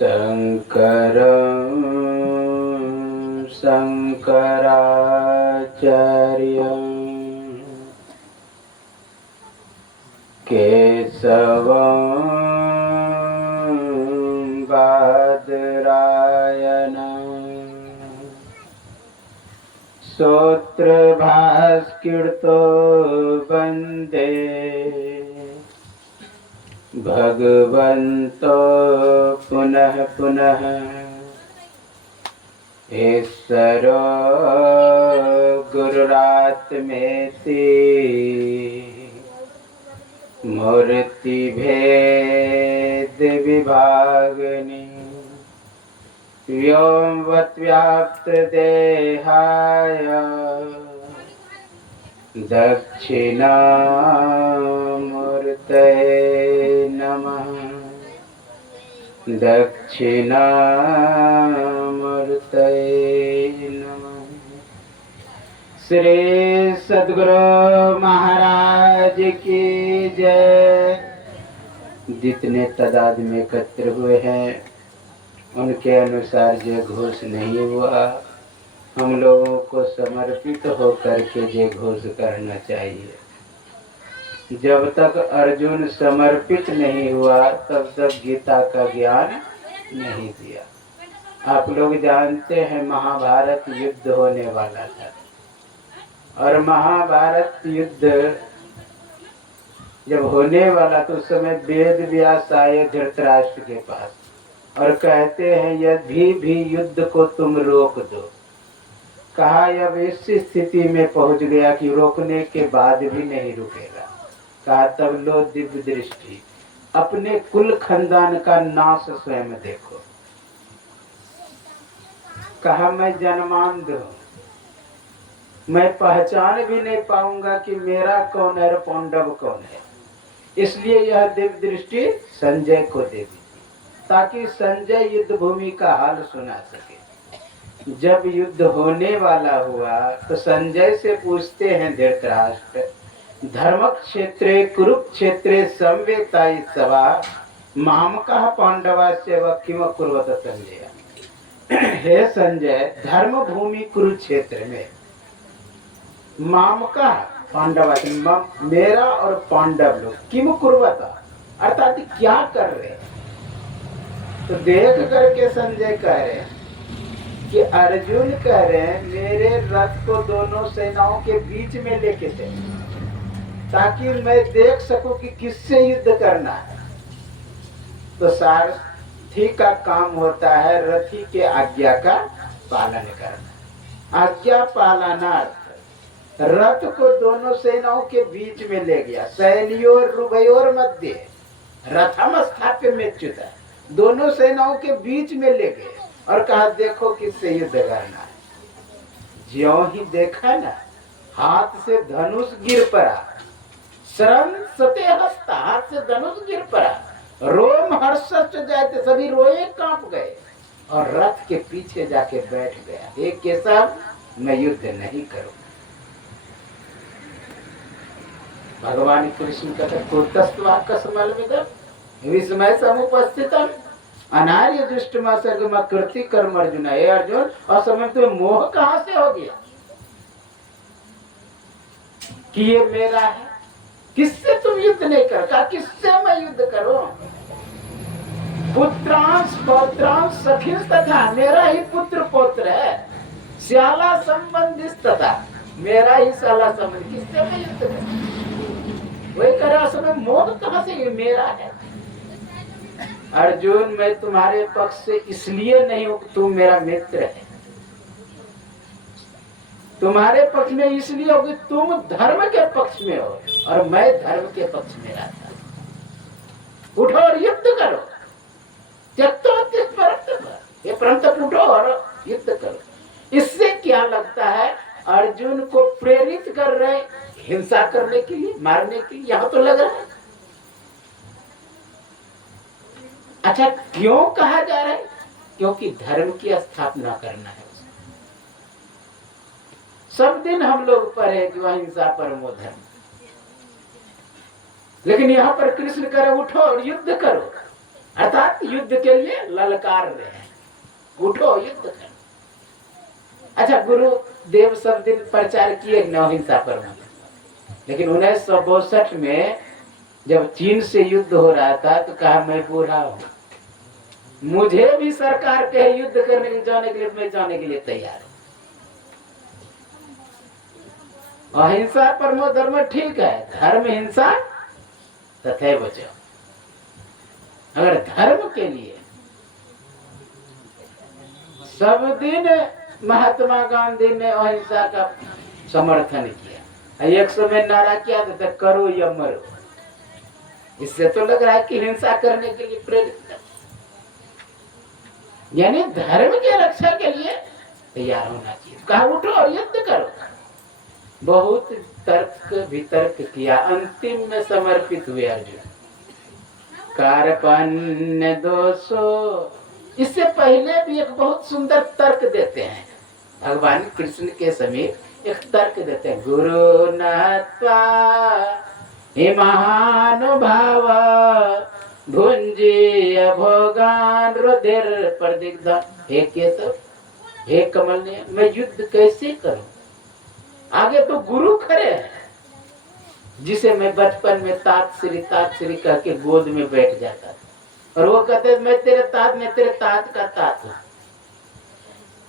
शङ्करं शङ्कराचार्यं केशवं बादरायणं सूत्रभास्कृतो वन्दे भगवन्तो पुनः पुनः ईश्वरो गुरुरात्मेति मूर्तिभेद विभागिनी व्योमवद्व्याप्तदेहाय दक्षिणामूर्तये नमः। दक्षिणामूर्तये नमः। श्री सद्गुरु महाराज की जय। जितने तादाद में एकत्र हुए हैं उनके अनुसार जो घोष नहीं हुआ, हम लोगों को समर्पित होकर के जो घोष करना चाहिए। जब तक अर्जुन समर्पित नहीं हुआ तब तक गीता का ज्ञान नहीं दिया। आप लोग जानते हैं महाभारत युद्ध होने वाला था और महाभारत युद्ध जब होने वाला तो उस समय वेद व्यास आए धृतराष्ट्र के पास और कहते हैं यदि भी युद्ध को तुम रोक दो। कहा अब इस स्थिति में पहुंच गया कि रोकने के बाद भी नहीं रुकेगा। कहा तब लो दिव्य दृष्टि, अपने कुल खानदान का नाश स्वयं देखो। कहा मैं जन्मांध हूं, मैं पहचान भी नहीं पाऊंगा कि मेरा कौन है और पांडव कौन है। इसलिए यह दिव्य दृष्टि संजय को दे दी ताकि संजय युद्ध भूमि का हाल सुना सके। जब युद्ध होने वाला हुआ तो संजय से पूछते हैं धृतराष्ट्र, धर्म क्षेत्रे कुरुक्षेत्रे संवेताई सभा मामकः पांडवास्य व किम कुर्वत संजय। हे संजय, धर्म भूमि कुरुक्षेत्र में मामका पांडवास्य मेरा और पांडव लोग किम कुर्वत अर्थात क्या कर रहे हैं। तो देख करके संजय कह रहे हैं कि अर्जुन कह रहे हैं मेरे रथ को दोनों सेनाओं के बीच में लेके चले ताकि मैं देख सकूं कि किससे युद्ध करना है। तो सारथी का काम होता है रथी के आज्ञा का पालन करना। आज्ञा पालनार्थ रथ को दोनों सेनाओं के बीच में ले गया। सैन्योर रुभयोर मध्य रथम स्थाप्य में च्युत, दोनों सेनाओं के बीच में ले गए और कहा देखो किससे युद्ध करना है। ज्यों ही देखा ना हाथ से धनुष गिर पड़ा, शरण सते हस्ता, हाथ से धनुष गिर पड़ा, रोम हर्ष जाते सभी रोए कांप गए और रथ के पीछे जाके बैठ गया। एक केशव मैं युद्ध नहीं करूंगा। भगवान कृष्ण कहते कुतस्त्वाकस्मलमिदं विस्मय समुपस्थितम् अनार्य दृष्टमासर्गमा कृति कर्म अर्जुन। हे अर्जुन, असमय तुम्हें मोह कहां से हो गया कि ये मेरा है? किससे तुम युद्ध नहीं करता? किससे मैं युद्ध करूं? पुत्रांश पौत्रांश सखिंस तथा मेरा ही पुत्र पौत्र है, श्याला संबंधित तथा मेरा ही श्याला संबंधी, किससे मैं युद्ध करूं? वही कह रहा समय मोह कहां से ये मेरा है? अर्जुन मैं तुम्हारे पक्ष से इसलिए नहीं हूं कि तुम मेरा मित्र है, तुम्हारे पक्ष में इसलिए हो कि तुम धर्म के पक्ष में हो और मैं धर्म के पक्ष में रहता हूं। उठो और युद्ध करो, ये परंतप उठो और युद्ध करो। इससे क्या लगता है अर्जुन को प्रेरित कर रहे हिंसा करने के लिए, मारने के लिए, यहां तो लग रहा है। अच्छा क्यों कहा जा रहा है? क्योंकि धर्म की स्थापना करना है। सब दिन हम लोग पढ़े कि अहिंसा परमो धर्म, लेकिन यहाँ पर कृष्ण करे उठो और युद्ध करो, अर्थात युद्ध के लिए ललकार रहे हैं, उठो युद्ध कर। अच्छा, गुरुदेव सब दिन प्रचार किए अहिंसा परमो, लेकिन 1962 में जब चीन से युद्ध हो रहा था तो कहा मैं बूढ़ा हूं, मुझे भी सरकार कहे युद्ध करने के लिए जाने के लिए, मैं जाने के लिए तैयार हूं। अहिंसा परमो धर्म ठीक है, धर्म हिंसा तथैव च। अगर धर्म के लिए सब दिन महात्मा गांधी ने अहिंसा का समर्थन किया, 100 में नारा किया था करो या मरो, इससे तो लग रहा है कि हिंसा करने के लिए प्रेरित कर, यानी धर्म की रक्षा के लिए तैयार होना चाहिए। कहा उठो और युद्ध करो। बहुत तर्क वितर्क किया, अंतिम में समर्पित हुए अर्जुन। कार्पण्य दोषो, इससे पहले भी एक बहुत सुंदर तर्क देते हैं भगवान कृष्ण के समीप, एक तर्क देते हैं। गुरु नत्वा हे महानुभाव भुंजीय भोगान रुधिर प्रदिग्ध। हे केशव, हे कमल ने, मैं युद्ध कैसे करूं? आगे तो गुरु खड़े हैं, जिसे मैं बचपन में तात श्री कह के गोद में बैठ जाता था, और वो कहते मैं तेरे तात का तात हूं।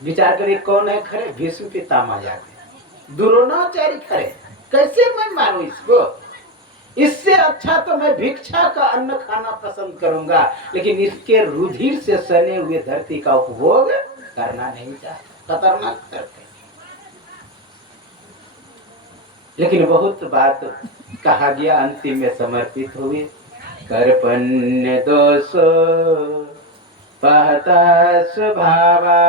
विचार करिए कौन है खड़े? भीष्म पितामह जाके, द्रोणाचार्य खड़े, कैसे मैं मारूं इसको? इससे अच्छा तो मैं भिक्षा का अन्न खाना पसंद करूंगा, लेकिन इसके रुधिर से सने हुए धरती का उपभोग करना नहीं चाहता। खतरनाक तर्क है, लेकिन बहुत बात कहा गया, अंतिम में समर्पित हुए। कर्पण्य दोषो पहता स्वभावा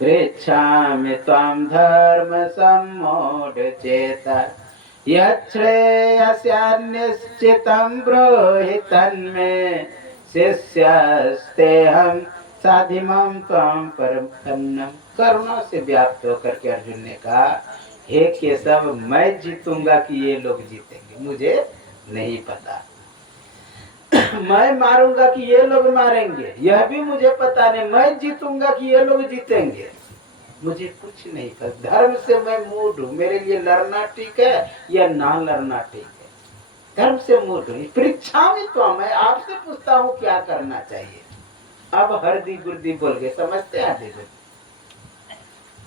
पृच्छामि त्वां धर्म सम्मूढ़ चेता यच्छ्रेयस्यान्निश्चितं ब्रूहि तन्मे शिष्यस्तेऽहं साधिमां त्वां परमन्नम्। करुणा से व्याप्त होकर के अर्जुन ने कहा, हे केशव, मैं जीतूंगा कि ये लोग जीतेंगे मुझे नहीं पता, मैं मारूंगा कि ये लोग मारेंगे यह भी मुझे पता नहीं, मैं जीतूंगा कि ये लोग जीतेंगे मुझे कुछ नहीं पता। धर्म से मैं मूढ़ हूँ, मेरे लिए लड़ना ठीक है या ना लड़ना ठीक है, धर्म से मूढ़ हूँ। परीक्षा में तो मैं आपसे पूछता हूँ क्या करना चाहिए। अब हरदी गुर्दी बोल गए, समझते हैं हरदी गुर्दी?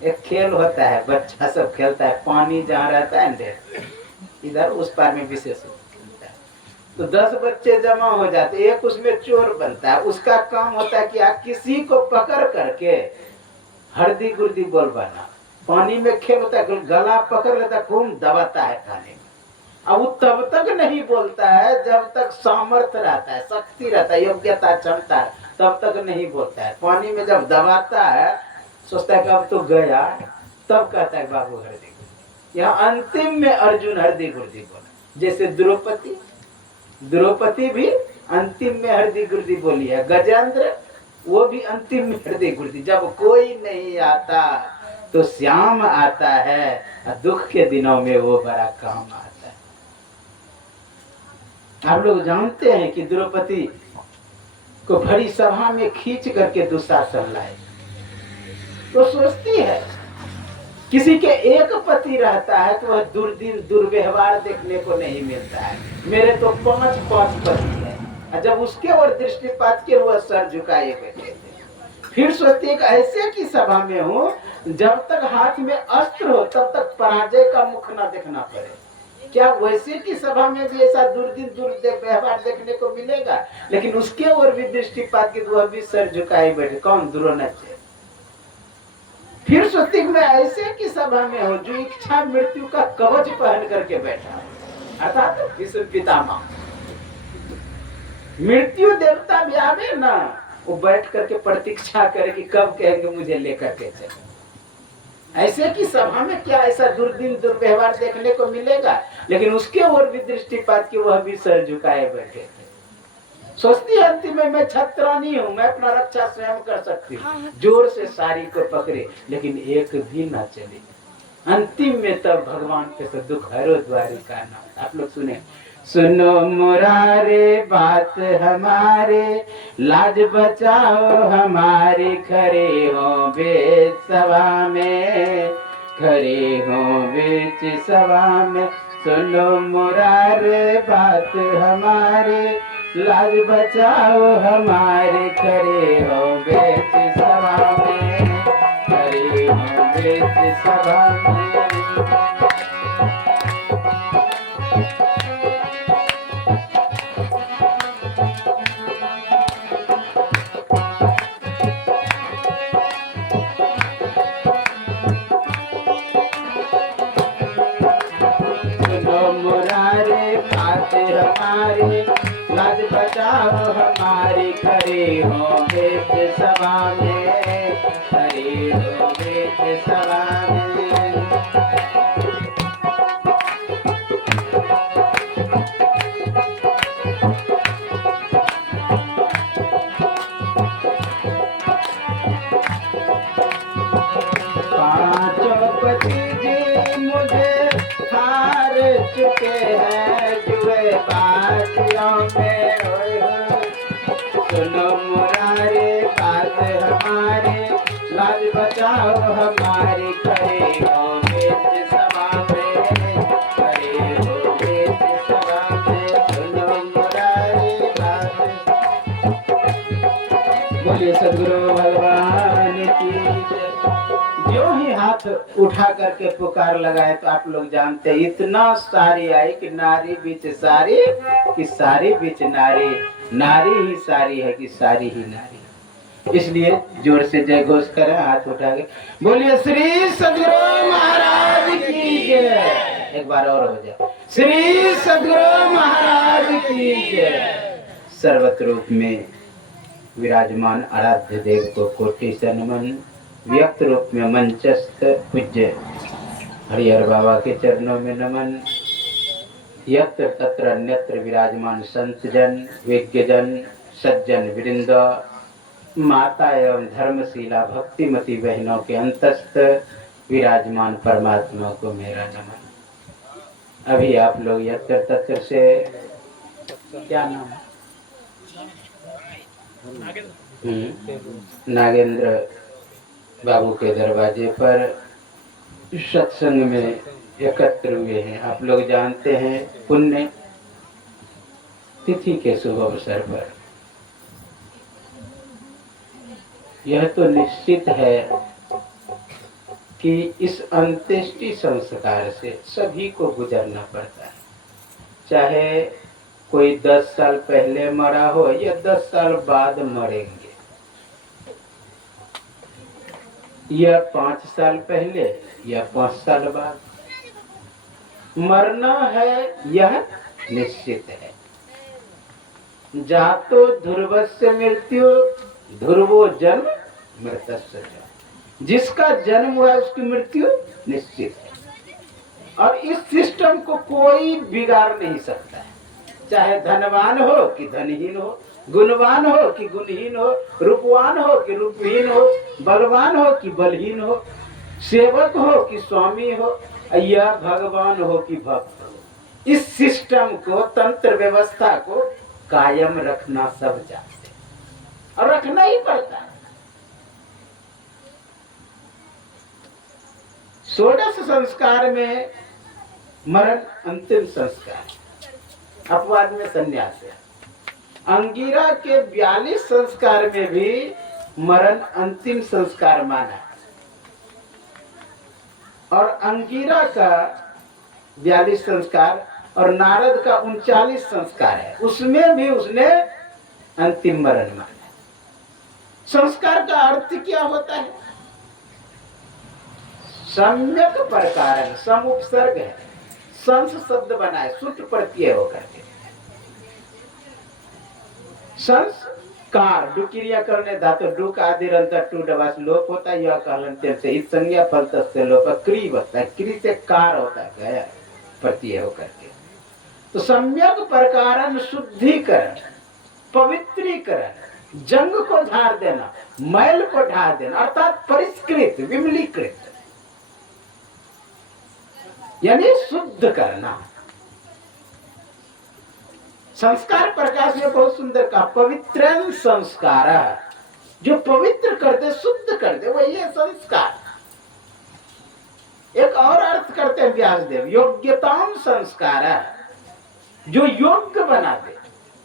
एक खेल होता है, बच्चा सब खेलता है, पानी जहाँ रहता है इधर उस पार में विशेष खेलता है, तो 10 बच्चे जमा हो जाते, एक उसमें चोर बनता है, उसका काम होता है कि किसी को पकड़ करके हरदी गुर्दी बोल बना। पानी में खेल होता है, गला पकड़ लेता है, खूब दबाता है पानी में। अब वो तब तक नहीं बोलता है जब तक सामर्थ्य रहता है, शक्ति रहता है, योग्यता क्षमता है, तब तक नहीं बोलता है। पानी में जब दबाता है, सोचता है कि अब तो गया, तब कहता है बाबू हरदी गुर्दी। यहाँ अंतिम में अर्जुन हरदी गुर्दी बोला, जैसे द्रौपदी भी अंतिम में हरदी गुर्दी बोली है, गजेंद्र वो भी अंतिम में हरदी गुर्दी। जब कोई नहीं आता तो श्याम आता है, दुख के दिनों में वो बड़ा काम आता है। आप लोग जानते हैं कि द्रौपदी को बड़ी सभा में खींच करके दुशासन लाए, तो सोचती है किसी के एक पति रहता है तो वह दुर्व्यवहार देखने को नहीं मिलता है, मेरे तो 5 पति है। जब उसके ओर दृष्टिपात के वह सर झुकाए बैठे थे। फिर सोचती है ऐसे की सभा में हूँ, जब तक हाथ में अस्त्र हो तब तक पराजय का मुख ना देखना पड़े। क्या वैसे की सभा में भी ऐसा दुर्व्यवहार देखने को मिलेगा? लेकिन उसके ओर भी दृष्टिपात के वह भी सर झुकाए बैठे। कौन? द्रोणाचार्य। फिर सोचती मैं ऐसे की सभा में हूँ जो इच्छा मृत्यु का कवच पहन करके बैठा, अर्थात भीष्म पितामह। मृत्यु देवता भी आवे ना, वो बैठ करके प्रतीक्षा करे कि कब कहेंगे मुझे लेकर के चले। ऐसे की सभा में क्या ऐसा दुर्व्यवहार देखने को मिलेगा? लेकिन उसके ओर भी दृष्टिपात की वह भी सर झुकाए बैठे थे। सोचती है अंतिम में मैं छत्रानी हूँ, मैं अपना रक्षा स्वयं कर सकती हूँ, जोर से सारी को पकड़े, लेकिन एक भी न चले। अंतिम में तब भगवान के दुख हरो द्वारिका नाथ। आप लोग सुने, सुनो मुरारे बात हमारे, लाज बचाओ हमारी, खड़े हो बीच सभा में, खड़े हो बीच सभा में। सुनो मुरारे बात हमारे, लाज बचाओ हमारे, खड़े हो बीच सभा में, खड़े हो बीच सभा में। मुरारे बात हमारी, लाज बचाओ हमारी, खड़े हो बीच सभा में, खड़े हो बीच सभा में। पांचों पति जी मुझे हार चुके हैं, जुए बाजियों में होए होए। सुनो मुरारे बात हमारी, लाज बचाओ हमारी, खड़े हो बीच सभा में, खड़े हो बीच सभा में। सुनो मुरारे बात। बोलिए सद्गुरु भगवान की जय। जो ही हाथ उठा करके पुकार लगाए तो आप लोग जानते हैं इतना सारी आई कि नारी बीच सारी, कि सारी बीच नारी, नारी ही सारी है कि सारी ही नारी। इसलिए जोर से जय घोष करें हाथ उठा के। बोलिए श्री सद्गुरु महाराज की जय। एक बार और हो जाए, श्री सद्गुरु महाराज की जय। सर्वत्र रूप में विराजमान आराध्य देव को कोटि से नमन। व्यक्त रूप में मंचस्थ पूज्य हरिहर बाबा के चरणों में नमन। यत्र तत्र अन्यत्र विराजमान संत जन, विज्ञ जन, सज्जन वृंद, माता एवं धर्मशीला भक्तिमती बहनों के अंतस्थ विराजमान परमात्मा को मेरा नमन। अभी आप लोग यत्र तत्र से, क्या नाम है? नागेंद्र बाबू के दरवाजे पर सत्संग में एकत्र हुए हैं। आप लोग जानते हैं पुण्य तिथि के शुभ अवसर पर यह तो निश्चित है कि इस अंत्येष्टि संस्कार से सभी को गुजरना पड़ता है। चाहे कोई 10 साल पहले मरा हो या 10 साल बाद मरेंगे, या 5 साल पहले या 5 साल बाद मरना है, यह निश्चित है। जातो ध्रुवस्य मृत्यु, ध्रुवो जन्म मृतस्य जन्म। जिसका जन्म हुआ उसकी मृत्यु निश्चित है और इस सिस्टम को कोई बिगाड़ नहीं सकता है। चाहे धनवान हो कि धनहीन हो, गुणवान हो कि गुणहीन हो, रूपवान हो कि रूपहीन हो, बलवान हो कि बलहीन हो, सेवक हो कि स्वामी हो, या भगवान हो कि भक्त हो, इस सिस्टम को, तंत्र व्यवस्था को कायम रखना सब चाहते हैं और रखना ही पड़ता है। षोडश संस्कार में मरण अंतिम संस्कार, अपवाद में संन्यास है। अंगिरा के 42 संस्कार में भी मरण अंतिम संस्कार माना है और अंगिरा का 42 संस्कार और नारद का 39 संस्कार है, उसमें भी उसने अंतिम मरण माना। संस्कार का अर्थ क्या होता है? सम्यक प्रकार, सम उपसर्ग है, संस शब्द बनाए, सुट प्रत्यय होकर के संस्कार डुक्रिया करने धातु डुक आदि अंतर टू डबास लोप होता है। यह कहलन से इस संज्ञा फल से लोप क्री होता है, क्री से कार होता है गया प्रत्यय होकर के। तो सम्यक प्रकारन शुद्धिकरण, पवित्रीकरण, जंग को झाड़ देना, मैल को ढा देना, अर्थात परिष्कृत, विमलीकृत, यानी शुद्ध करना। संस्कार प्रकाश में बहुत सुंदर कहा, पवित्र संस्कार, जो पवित्र कर दे, शुद्ध कर दे, वही है संस्कार। एक और अर्थ करते हैं व्यासदेव, योग्यताम संस्कार, जो योग्य बना दे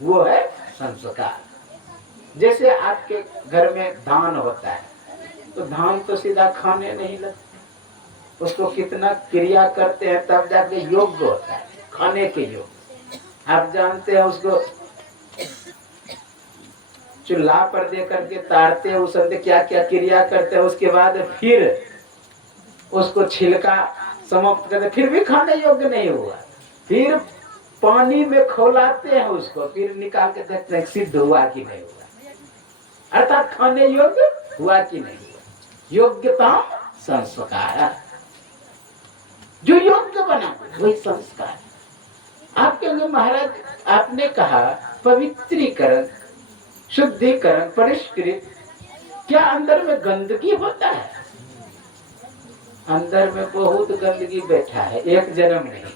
वो है संस्कार। जैसे आपके घर में धान होता है, तो धान तो सीधा खाने नहीं लगता, उसको कितना क्रिया करते हैं तब जाके योग्य होता है, खाने के योग्य। आप जानते हैं उसको चूल्हा पर दे करके तारते हैं, उस अंदर क्या क्या क्रिया करते हैं, उसके बाद फिर उसको छिलका समाप्त करते, फिर भी खाने योग्य नहीं हुआ, फिर पानी में खौलाते हैं उसको, फिर निकाल के देखते हैं सिद्ध हुआ कि नहीं हुआ, अर्थात खाने योग्य हुआ कि नहीं हुआ। योग्यता संस्कार, जो योग्य बना वही संस्कार। आपके लिए महाराज आपने कहा पवित्रीकरण, शुद्धिकरण, परिष्कृत, क्या अंदर में गंदगी होता है? अंदर में बहुत गंदगी बैठा है, एक जन्म नहीं,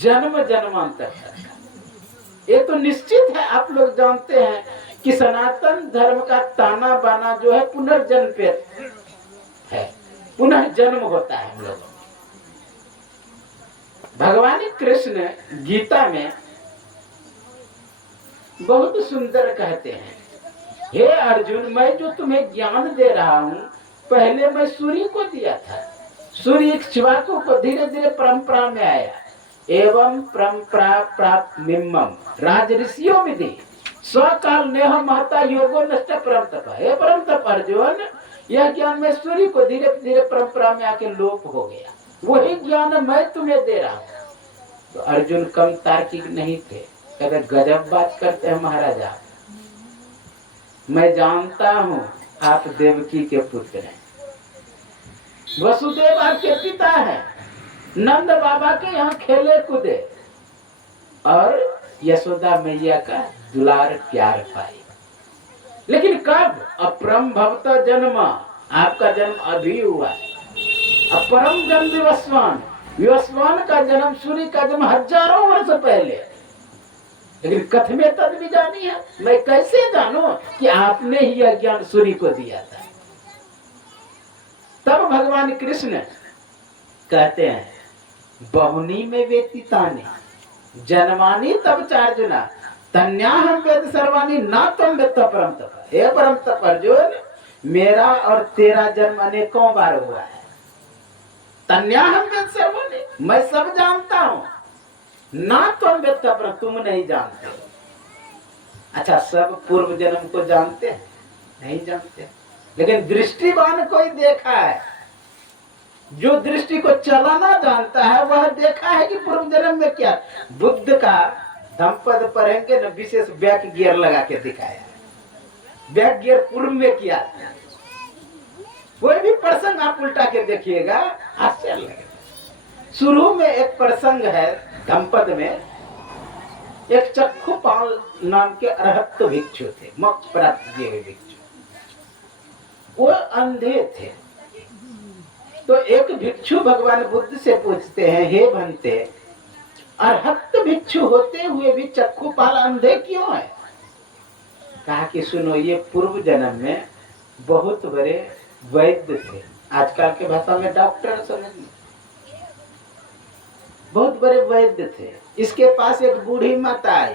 जन्म जन्मांतर तक। ये तो निश्चित है, आप लोग जानते हैं कि सनातन धर्म का ताना बाना जो है पुनर्जन्म पे है, पुनः जन्म होता है हम लोगों। भगवान कृष्ण गीता में बहुत सुंदर कहते हैं, हे अर्जुन, मैं जो तुम्हें ज्ञान दे रहा हूँ, पहले मैं सूर्य को दिया था, सूर्य इक्ष्वाकु को धीरे धीरे परंपरा में आया, एवं परंपरा प्राप्त निम्मम राज ऋषियों में दी स्वकाल नेह महता योगो नष्ट परम तप। हे परम तप अर्जुन, यह ज्ञान में सूर्य को धीरे धीरे परंपरा में आके लोप हो गया, वही ज्ञान मैं तुम्हें दे रहा हूँ। तो अर्जुन कम तार्किक नहीं थे, कहते गजब बात करते हैं महाराज आप, मैं जानता हूँ आप देवकी के पुत्र हैं, वसुदेव आपके पिता हैं, नंद बाबा के यहाँ खेले कूदे और यशोदा मैया का दुलार प्यार पाए, लेकिन कब? अपरम भवत जन्म, आपका जन्म अभी हुआ है, अपरम जन्म विवस्वान, विवस्वान का जन्म, सूर्य का जन्म हजारों वर्ष पहले, लेकिन कथमे तद भी जानी है, मैं कैसे जानूं कि आपने ही यह ज्ञान सूर्य को दिया था। तब भगवान कृष्ण कहते हैं, बहुनी में व्यतीतानि जन्मानि तब चार्जुना तन्याहं वेद सर्वाणि ना त्वं वेत्त परम तप। हे परम तप अर्जुन, मेरा और तेरा जन्म अनेकों बार हुआ है, तन्याहं वेद सर्वाणि, मैं सब जानता हूँ, ना त्वं वेत्त परम, तुम नहीं जानते। अच्छा, सब पूर्व जन्म को जानते हैं? नहीं जानते, लेकिन दृष्टिवान कोई देखा है, जो दृष्टि को चलाना जानता है वह देखा है कि पूर्व जन्म में क्या। बुद्ध का धम्पद पढ़ेंगे न, विशेष बैक गियर लगा के दिखाया, बैक गियर पूर्व में किया था। कोई भी प्रसंग आप उल्टा के देखिएगा आश्चर्य लगेगा। शुरू में एक प्रसंग है धम्पद में, एक चक्षुपाल नाम के अरहत भिक्षु थे, मोक्ष प्राप्त किए हुए भिक्षु, वो अंधे थे। तो एक भिक्षु भगवान बुद्ध से पूछते हैं, हे भंते, अरहत भिक्षु होते हुए भी चक्षुपाल अंधे क्यों है? कहा कि सुनो, ये पूर्व जन्म में बहुत बड़े वैद्य थे, आजकल के भाषा में डॉक्टर समझ, बहुत बड़े वैद्य थे। इसके पास एक बूढ़ी माता आई,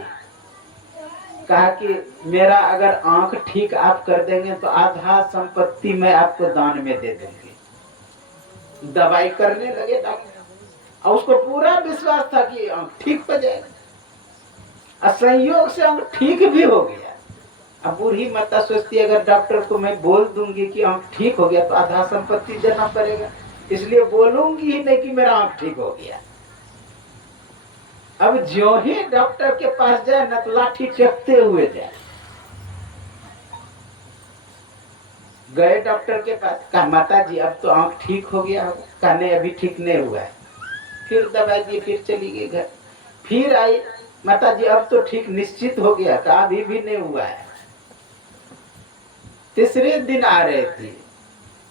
कहा कि मेरा अगर आंख ठीक आप कर देंगे तो आधा संपत्ति मैं आपको दान में दे दूंगी। दवाई करने लगे डॉक्टर, और उसको पूरा विश्वास था कि आंख ठीक हो जाएगा, संयोग से आंख ठीक भी हो गया। अब बूढ़ी माता सोचती है, अगर डॉक्टर को मैं बोल दूंगी कि आंख ठीक हो गया तो आधा संपत्ति देना पड़ेगा, इसलिए बोलूंगी ही नहीं कि मेरा आंख ठीक हो गया। अब जो ही डॉक्टर के पास जाए न, तो लाठी चकते हुए जाए। गए डॉक्टर के पास, कहा माता जी अब तो आंख ठीक हो गया। कहा नहीं, अभी ठीक नहीं हुआ है। फिर दवाई दी, फिर चली गई घर। फिर आई, माता जी अब तो ठीक निश्चित हो गया। कहा अभी भी नहीं हुआ है। तीसरे दिन आ रहे थे,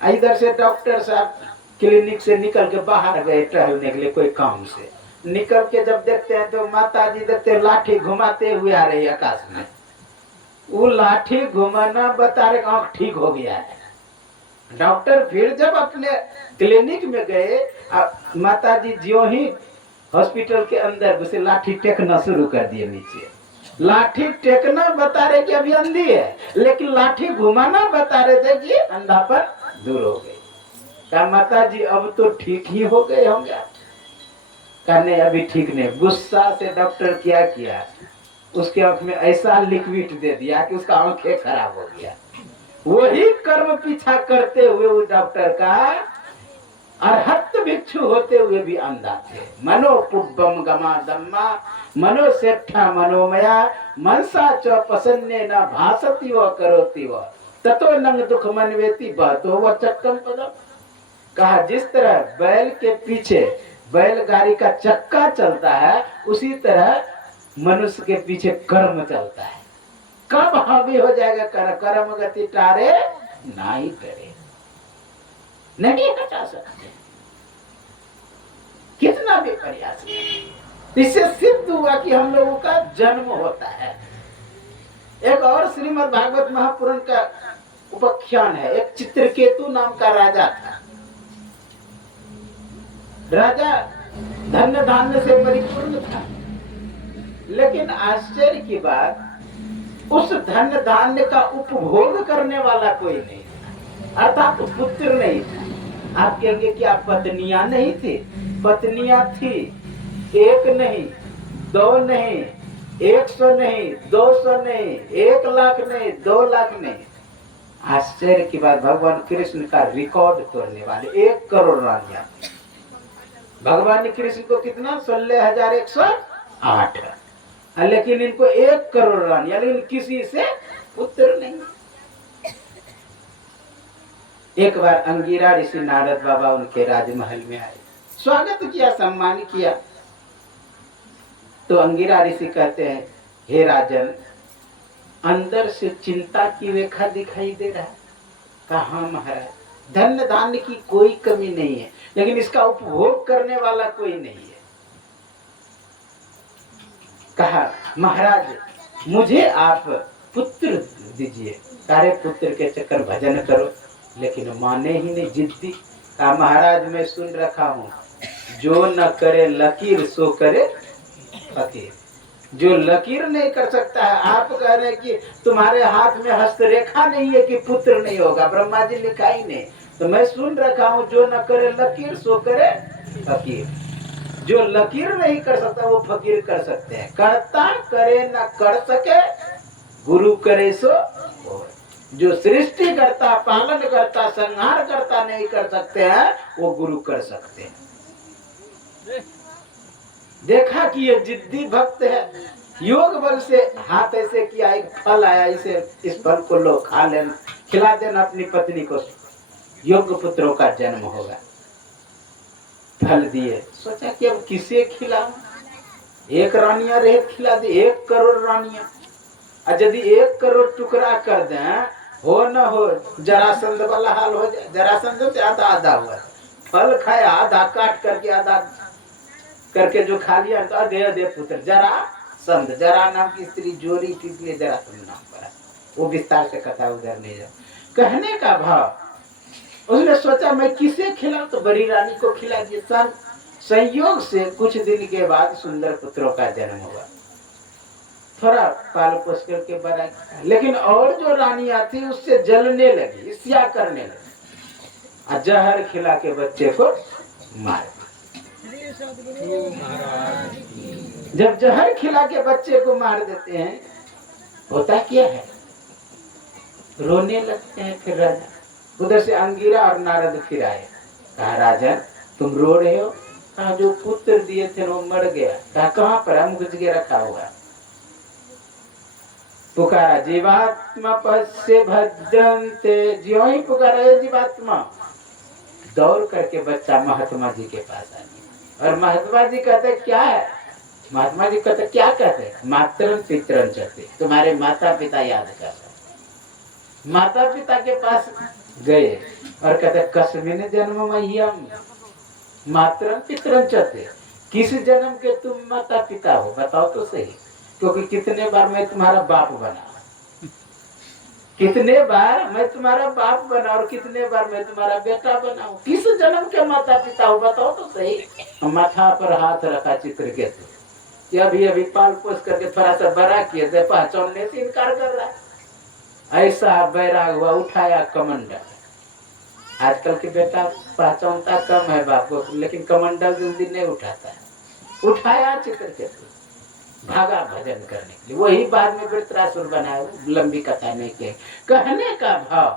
इधर से डॉक्टर साहब क्लिनिक से निकल के बाहर गए टहलने के लिए कोई काम से, निकल के जब देखते हैं तो माता जी देखते हैं लाठी घुमाते हुए आ रही है आकाश में। वो लाठी घुमाना बता रहे आंख ठीक हो गया है। डॉक्टर फिर जब अपने क्लिनिक में गए, माता जी ज्यों ही हॉस्पिटल के अंदर उसे लाठी टेकना शुरू कर दिए नीचे। लाठी टेकना बता रहे कि अभी अंधी है, लेकिन लाठी घुमाना बता रहे थे कि अंधापन दूर हो गई। कहा माता जी अब तो ठीक ही हो गए होंगे। कहने अभी ठीक नहीं। गुस्सा से डॉक्टर क्या किया, उसके आंख में ऐसा लिक्विड दे दिया कि उसका आंखें खराब हो गया। वही कर्म पीछा करते हुए उस डॉक्टर का अरहत भिक्षु होते हुए भी अंधा थे। मनो पुब्बम गमा दम्मा मनो सेठा मनोमया मनसा च पसन्ने न भासती व करोती व ततो नंग दुख मनवेती बहतो व चक्कम पदम। कहा जिस तरह बैल के पीछे बैलगाड़ी का चक्का चलता है, उसी तरह मनुष्य के पीछे कर्म चलता है। कब हावी हो जाएगा कर्म गति टारे नहीं करे, नहीं हटा सकते कितना भी प्रयास। इससे सिद्ध हुआ कि हम लोगों का जन्म होता है। एक और श्रीमद् भागवत महापुराण का उपाख्यान है। एक चित्रकेतु नाम का राजा था। राजा धन्य धान्य से परिपूर्ण था, लेकिन आश्चर्य की बात उस धन्य धान्य का उपभोग करने वाला कोई नहीं था, अर्थात तो पुत्र नहीं था। आप कहेंगे क्या पत्नियां नहीं थी? पत्नियां थी, एक नहीं, दो नहीं, 100 नहीं, 200 नहीं, 1 लाख नहीं, 2 लाख नहीं। आश्चर्य की बात, भगवान कृष्ण का रिकॉर्ड तोड़ने वाले 1 करोड़ रानियां। भगवान कृष्ण को कितना 16,108, लेकिन इनको 1 करोड़ रानियां, लेकिन किसी से पुत्र नहीं। एक बार अंगिरा ऋषि नारद बाबा उनके राजमहल में आए, स्वागत किया, सम्मान किया। तो अंगिरा ऋषि कहते हैं, हे राजन, अंदर से चिंता की रेखा दिखाई दे रहा है। कहा महाराज, धन्य धान्य की कोई कमी नहीं है, लेकिन इसका उपभोग करने वाला कोई नहीं है। कहा महाराज मुझे आप पुत्र दीजिए। सारे पुत्र के चक्कर भजन करो, लेकिन माने ही नहीं, जिद्दी। कहा महाराज मैं सुन रखा हूँ, जो न करे लकीर सो करे फकीर। जो लकीर नहीं कर सकता है, आप कह रहे हैं कि तुम्हारे हाथ में हस्तरेखा नहीं है कि पुत्र नहीं होगा, ब्रह्मा जी लिखा ही नहीं। तो मैं सुन रखा हूँ, जो न करे लकीर सो करे फकीर। जो लकीर नहीं कर सकता वो फकीर कर सकते हैं। करता करे न कर सके, गुरु करे सो हो। जो सृष्टि करता, पालन करता, संहार करता नहीं कर सकते हैं, वो गुरु कर सकते हैं। देखा कि ये जिद्दी भक्त है, योग बल से हाथ ऐसे किया, एक फल आया, इसे इस फल को लो, खा लेना, खिला देना अपनी पत्नी को, योग्य पुत्रों का जन्म होगा। फल दिए, सोचा कि अब किसे खिलाऊं? 1 रानियां रेत खिला दी, 1 करोड़ रानियां। और यदि 1 करोड़ टुकड़ा कर दें, हो न हो जरासंध वाला हाल हो जाए। जरासंध से आधा आधा हुआ, फल खाया, आधा काट करके आधा करके जो खा लिया, तो अधे पुत्र जरासंध। जरा नाम की स्त्री जोरी थी, इसलिए जरासंध नाम पड़ा। वो विस्तार से कथा उधर नहीं जाओ। कहने का भाव, उसने सोचा मैं किसे खिलाऊं, तो बड़ी रानी को खिला दिया। संयोग से कुछ दिन के बाद सुंदर पुत्रों का जन्म हुआ। थोड़ा पाल पोस करके बड़ा, लेकिन और जो रानियां थी उससे जलने लगी, ईर्ष्या करने लगी, जहर खिला के बच्चे को मार। जब जहर खिला के बच्चे को मार देते हैं, होता क्या है, रोने लगते हैं। फिर राजा उधर से अंगिरा और नारद फिर आए। कहा राजा तुम रो रहे हो? कहा जो पुत्र दिए थे वो मर गया। कहा कहाँ पर? हम कुछ के रखा हुआ। पुकारा जीवात्मा पश्य भद्रंते, ज्यों ही पुकारा है जीवात्मा, दौड़ करके बच्चा महात्मा जी के पास आ गया। और महात्मा जी कहते क्या है? महात्मा जी कहते क्या कहते? मातरम पितरम चलते, तुम्हारे माता पिता याद कर। माता पिता के पास गए और कहते कस्मिन जन्म महियम मातरम पितरम चलते, किस जन्म के तुम माता पिता हो बताओ तो सही, क्योंकि कितने बार मैं तुम्हारा बाप बना, कितने बार मैं तुम्हारा बाप बना और कितने बार मैं तुम्हारा बेटा बना हूं, किस जन्म के माता पिता हो बताओ तो सही। माथा पर हाथ रखा चित्रकेतु कि अभी अभी पाल पोस करके थोड़ा सा बड़ा किए थे, पहचानने से इनकार कर रहा है। ऐसा बैराग हुआ, उठाया कमंडल। आजकल के बेटा पहचानता कम है बाप को, लेकिन कमंडल जल्दी नहीं उठाता है। उठाया चित्रकेतु, भागा भजन करने के लिए। वही बाद में वृत्रासुर बनाया, लंबी कथा नहीं की। कहने का भाव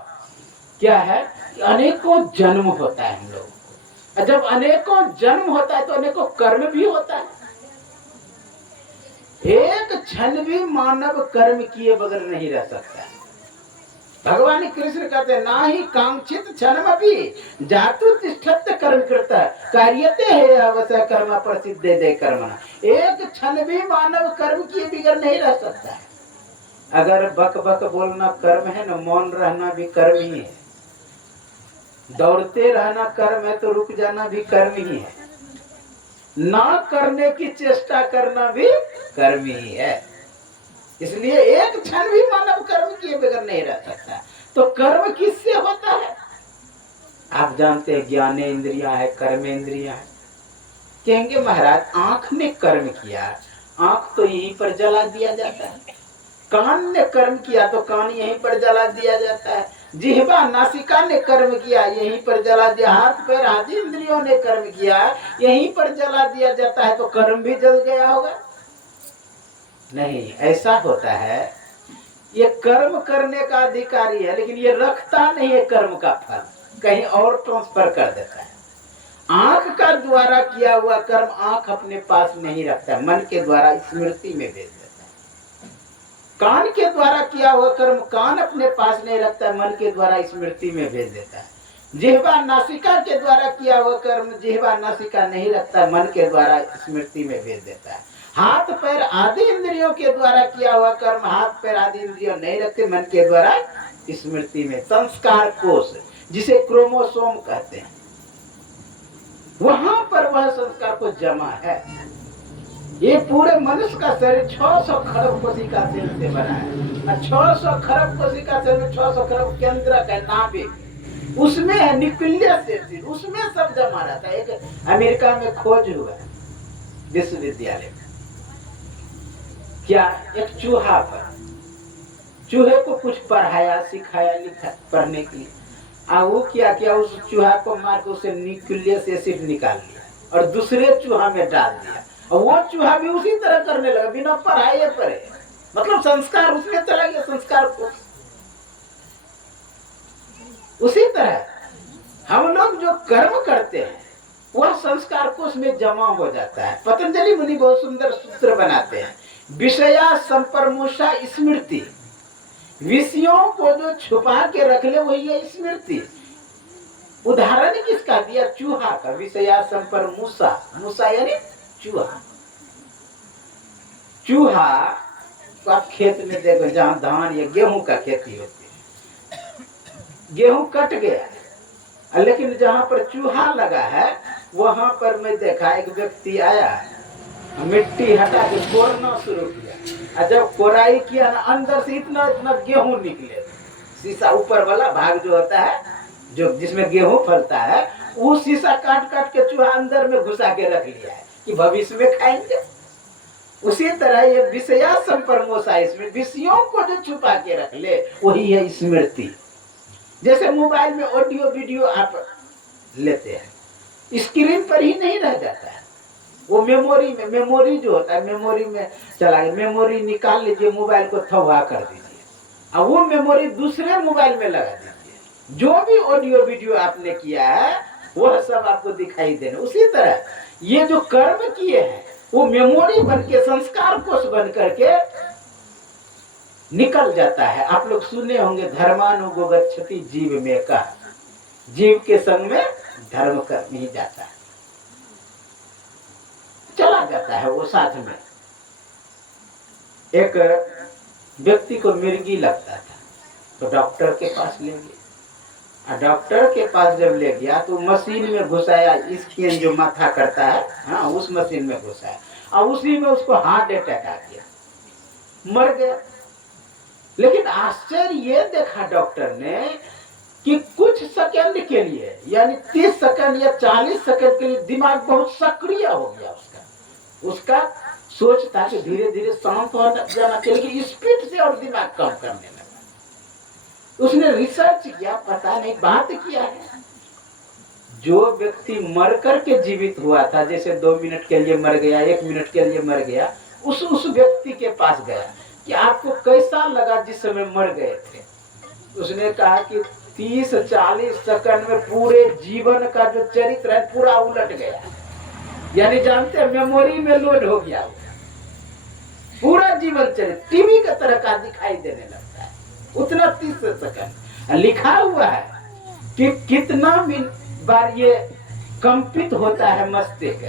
क्या है कि अनेकों जन्म होता है हम लोगों को, जब अनेकों जन्म होता है तो अनेकों कर्म भी होता है। एक क्षण भी मानव कर्म किए बगैर नहीं रह सकता है। भगवान कृष्ण कहते हैं ना ही कांक्षित क्षणमपि जातु तिष्ठत कर्म कृता कार्यते है अवश्य कर्म प्रसिद्ध दे कर्मणा। एक क्षण भी मानव कर्म किए बगैर नहीं रह सकता है। अगर बक बक बोलना कर्म है ना, मौन रहना भी कर्म ही है। दौड़ते रहना कर्म है तो रुक जाना भी कर्म ही है। ना करने की चेष्टा करना भी कर्म ही है। इसलिए एक क्षण भी मानव कर्म किए बगैर नहीं रह सकता। तो कर्म किससे होता है? आप जानते हैं ज्ञानेंद्रियां है, कर्मेंद्रियां है। कहेंगे महाराज आंख ने कर्म किया, आंख तो यहीं पर जला दिया जाता है। कान ने कर्म किया तो कान यहीं पर जला दिया जाता है। जिह्वा नासिका ने कर्म किया, यहीं पर जला दिया। हाथ पैर आदि इंद्रियों ने कर्म किया, यहीं पर जला दिया जाता है। तो कर्म भी जल गया होगा? नहीं, ऐसा होता है ये कर्म करने का अधिकारी है, लेकिन ये रखता नहीं है कर्म का फल, कहीं और ट्रांसफर कर देता है। आंख का द्वारा किया हुआ कर्म आंख अपने पास नहीं रखता, मन के द्वारा स्मृति में भेज देता है। कान के द्वारा किया हुआ कर्म कान अपने पास नहीं रखता, मन के द्वारा स्मृति में भेज देता है। जिह्वा नासिका के द्वारा किया हुआ कर्म जिह्वा नासिका नहीं रखता, मन के द्वारा स्मृति में भेज देता है। हाथ पैर आदि इंद्रियों के द्वारा किया हुआ कर्म हाथ पैर आदि इंद्रियों नहीं रखते, मन के द्वारा स्मृति में। संस्कार कोश जिसे क्रोमोसोम कहते हैं, वहां पर वह संस्कार को जमा है। ये पूरे मनुष्य का शरीर 600 खरब कोशिका सेल से बना है। 600 खरब कोशिका सेल में 600 खरब केंद्रक है, नाभिक, उसमें है न्यूक्लियस एसिड, उसमें सब जमा रहता है। एक अमेरिका में खोज हुआ है विश्वविद्यालय में, क्या एक चूहा पर, चूहे को कुछ पढ़ाया सिखाया लिखा पढ़ने के लिए, वो क्या किया, उस चूहा को मार के उसे न्यूक्लियस एसिड निकाल लिया और दूसरे चूहा में डाल दिया, और वो चूहा भी उसी तरह करने लगा बिना पढ़ाए पढ़े। मतलब संस्कार उसमें चला गया, संस्कार को। उसी तरह हम लोग जो कर्म करते हैं वह संस्कार कोश में जमा हो जाता है। पतंजलि मुनि बहुत सुंदर सूत्र बनाते हैं, विषया संपरमुषा स्मृति। विषयों को जो छुपा के रख ले वही है स्मृति। उदाहरण किसका दिया? चूहा का। विषया संपरमुषा, मूषा यानी चूहा। चूहा तो आप खेत में देखो जहां धान या गेहूं का खेती होती है, गेहूं कट गया, लेकिन जहां पर चूहा लगा है वहां पर मैं देखा एक व्यक्ति आया, मिट्टी हटा के कोरना शुरू किया, और जब कोराई किया ना अंदर से इतना इतना गेहूं निकले। शीशा ऊपर वाला भाग जो होता है, जो जिसमें गेहूं फलता है, वो शीशा काट काट के चूहा अंदर में घुसा के रख लिया है कि भविष्य में खाएंगे। उसी तरह ये विषया संपरमोषा, इसमें विषयों को जो छुपा के रख ले वही है स्मृति। जैसे मोबाइल में ऑडियो वीडियो आप लेते हैं, स्क्रीन पर ही नहीं रह जाता है, वो मेमोरी में, मेमोरी जो होता है मेमोरी में चला गया। मेमोरी निकाल लीजिए, मोबाइल को थवा कर दीजिए, और वो मेमोरी दूसरे मोबाइल में लगा दीजिए। जो भी ऑडियो वीडियो आपने किया है वह सब आपको दिखाई देना। उसी तरह ये जो कर्म किए हैं वो मेमोरी बन के, संस्कार कोश बन करके निकल जाता है। आप लोग सुने होंगे धर्मानुगच्छति जीव में का, जीव के संग में धर्म कर नहीं जाता है, चला जाता है वो साथ में। एक व्यक्ति को मिर्गी लगता था तो डॉक्टर के पास ले गए। डॉक्टर के पास जब ले गया तो मशीन में घुसाया, स्कैन जो माथा करता है, हाँ, उस मशीन में घुसाया और उसी में उसको हार्ट अटैक आ गया, मर गया। लेकिन आश्चर्य ये देखा डॉक्टर ने कि कुछ सेकंड के लिए, यानी 30 सेकंड या 40 सेकंड के लिए दिमाग बहुत सक्रिय हो गया उसका सोच था कि धीरे धीरे शांत हो जाना चाहिए, लेकिन स्पीड से और दिमाग काम करने लगा। उसने रिसर्च किया, पता नहीं बात किया है। जो व्यक्ति मर करके जीवित हुआ था, जैसे 2 मिनट के लिए मर गया, 1 मिनट के लिए मर गया, उस व्यक्ति के पास गया कि आपको कैसा लगा जिस समय मर गए थे। उसने कहा कि 30-40 सेकंड में पूरे जीवन का जो चरित्र है पूरा उलट गया, यानी जानते हैं मेमोरी में लोड हो गया, पूरा जीवन चरित्र टीवी की तरह का दिखाई देने लगता है, उतना 30 सेकंड। लिखा हुआ है कि कितना बार ये कंपित होता है मस्तिष्क,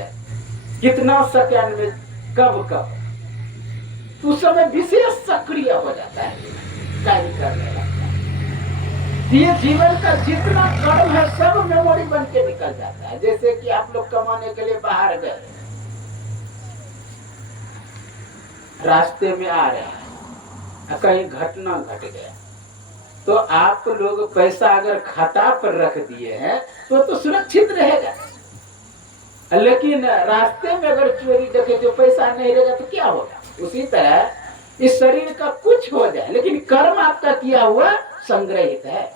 कितना सेकंड में कब उस समय विशेष सक्रिय हो जाता है, कार्य करने लगता है। ये जीवन का जितना कर्म है सब मेमोरी बन के निकल जाता है। जैसे कि आप लोग कमाने के लिए बाहर गए, रास्ते में आ रहे हैं, कहीं घटना घट गया, तो आप लोग पैसा अगर खाता पर रख दिए हैं तो सुरक्षित रहेगा, लेकिन रास्ते में अगर चोरी डकैती तो पैसा नहीं रहेगा तो क्या होगा। उसी तरह इस शरीर का कुछ हो जाए, लेकिन कर्म आपका किया हुआ संग्रहित है।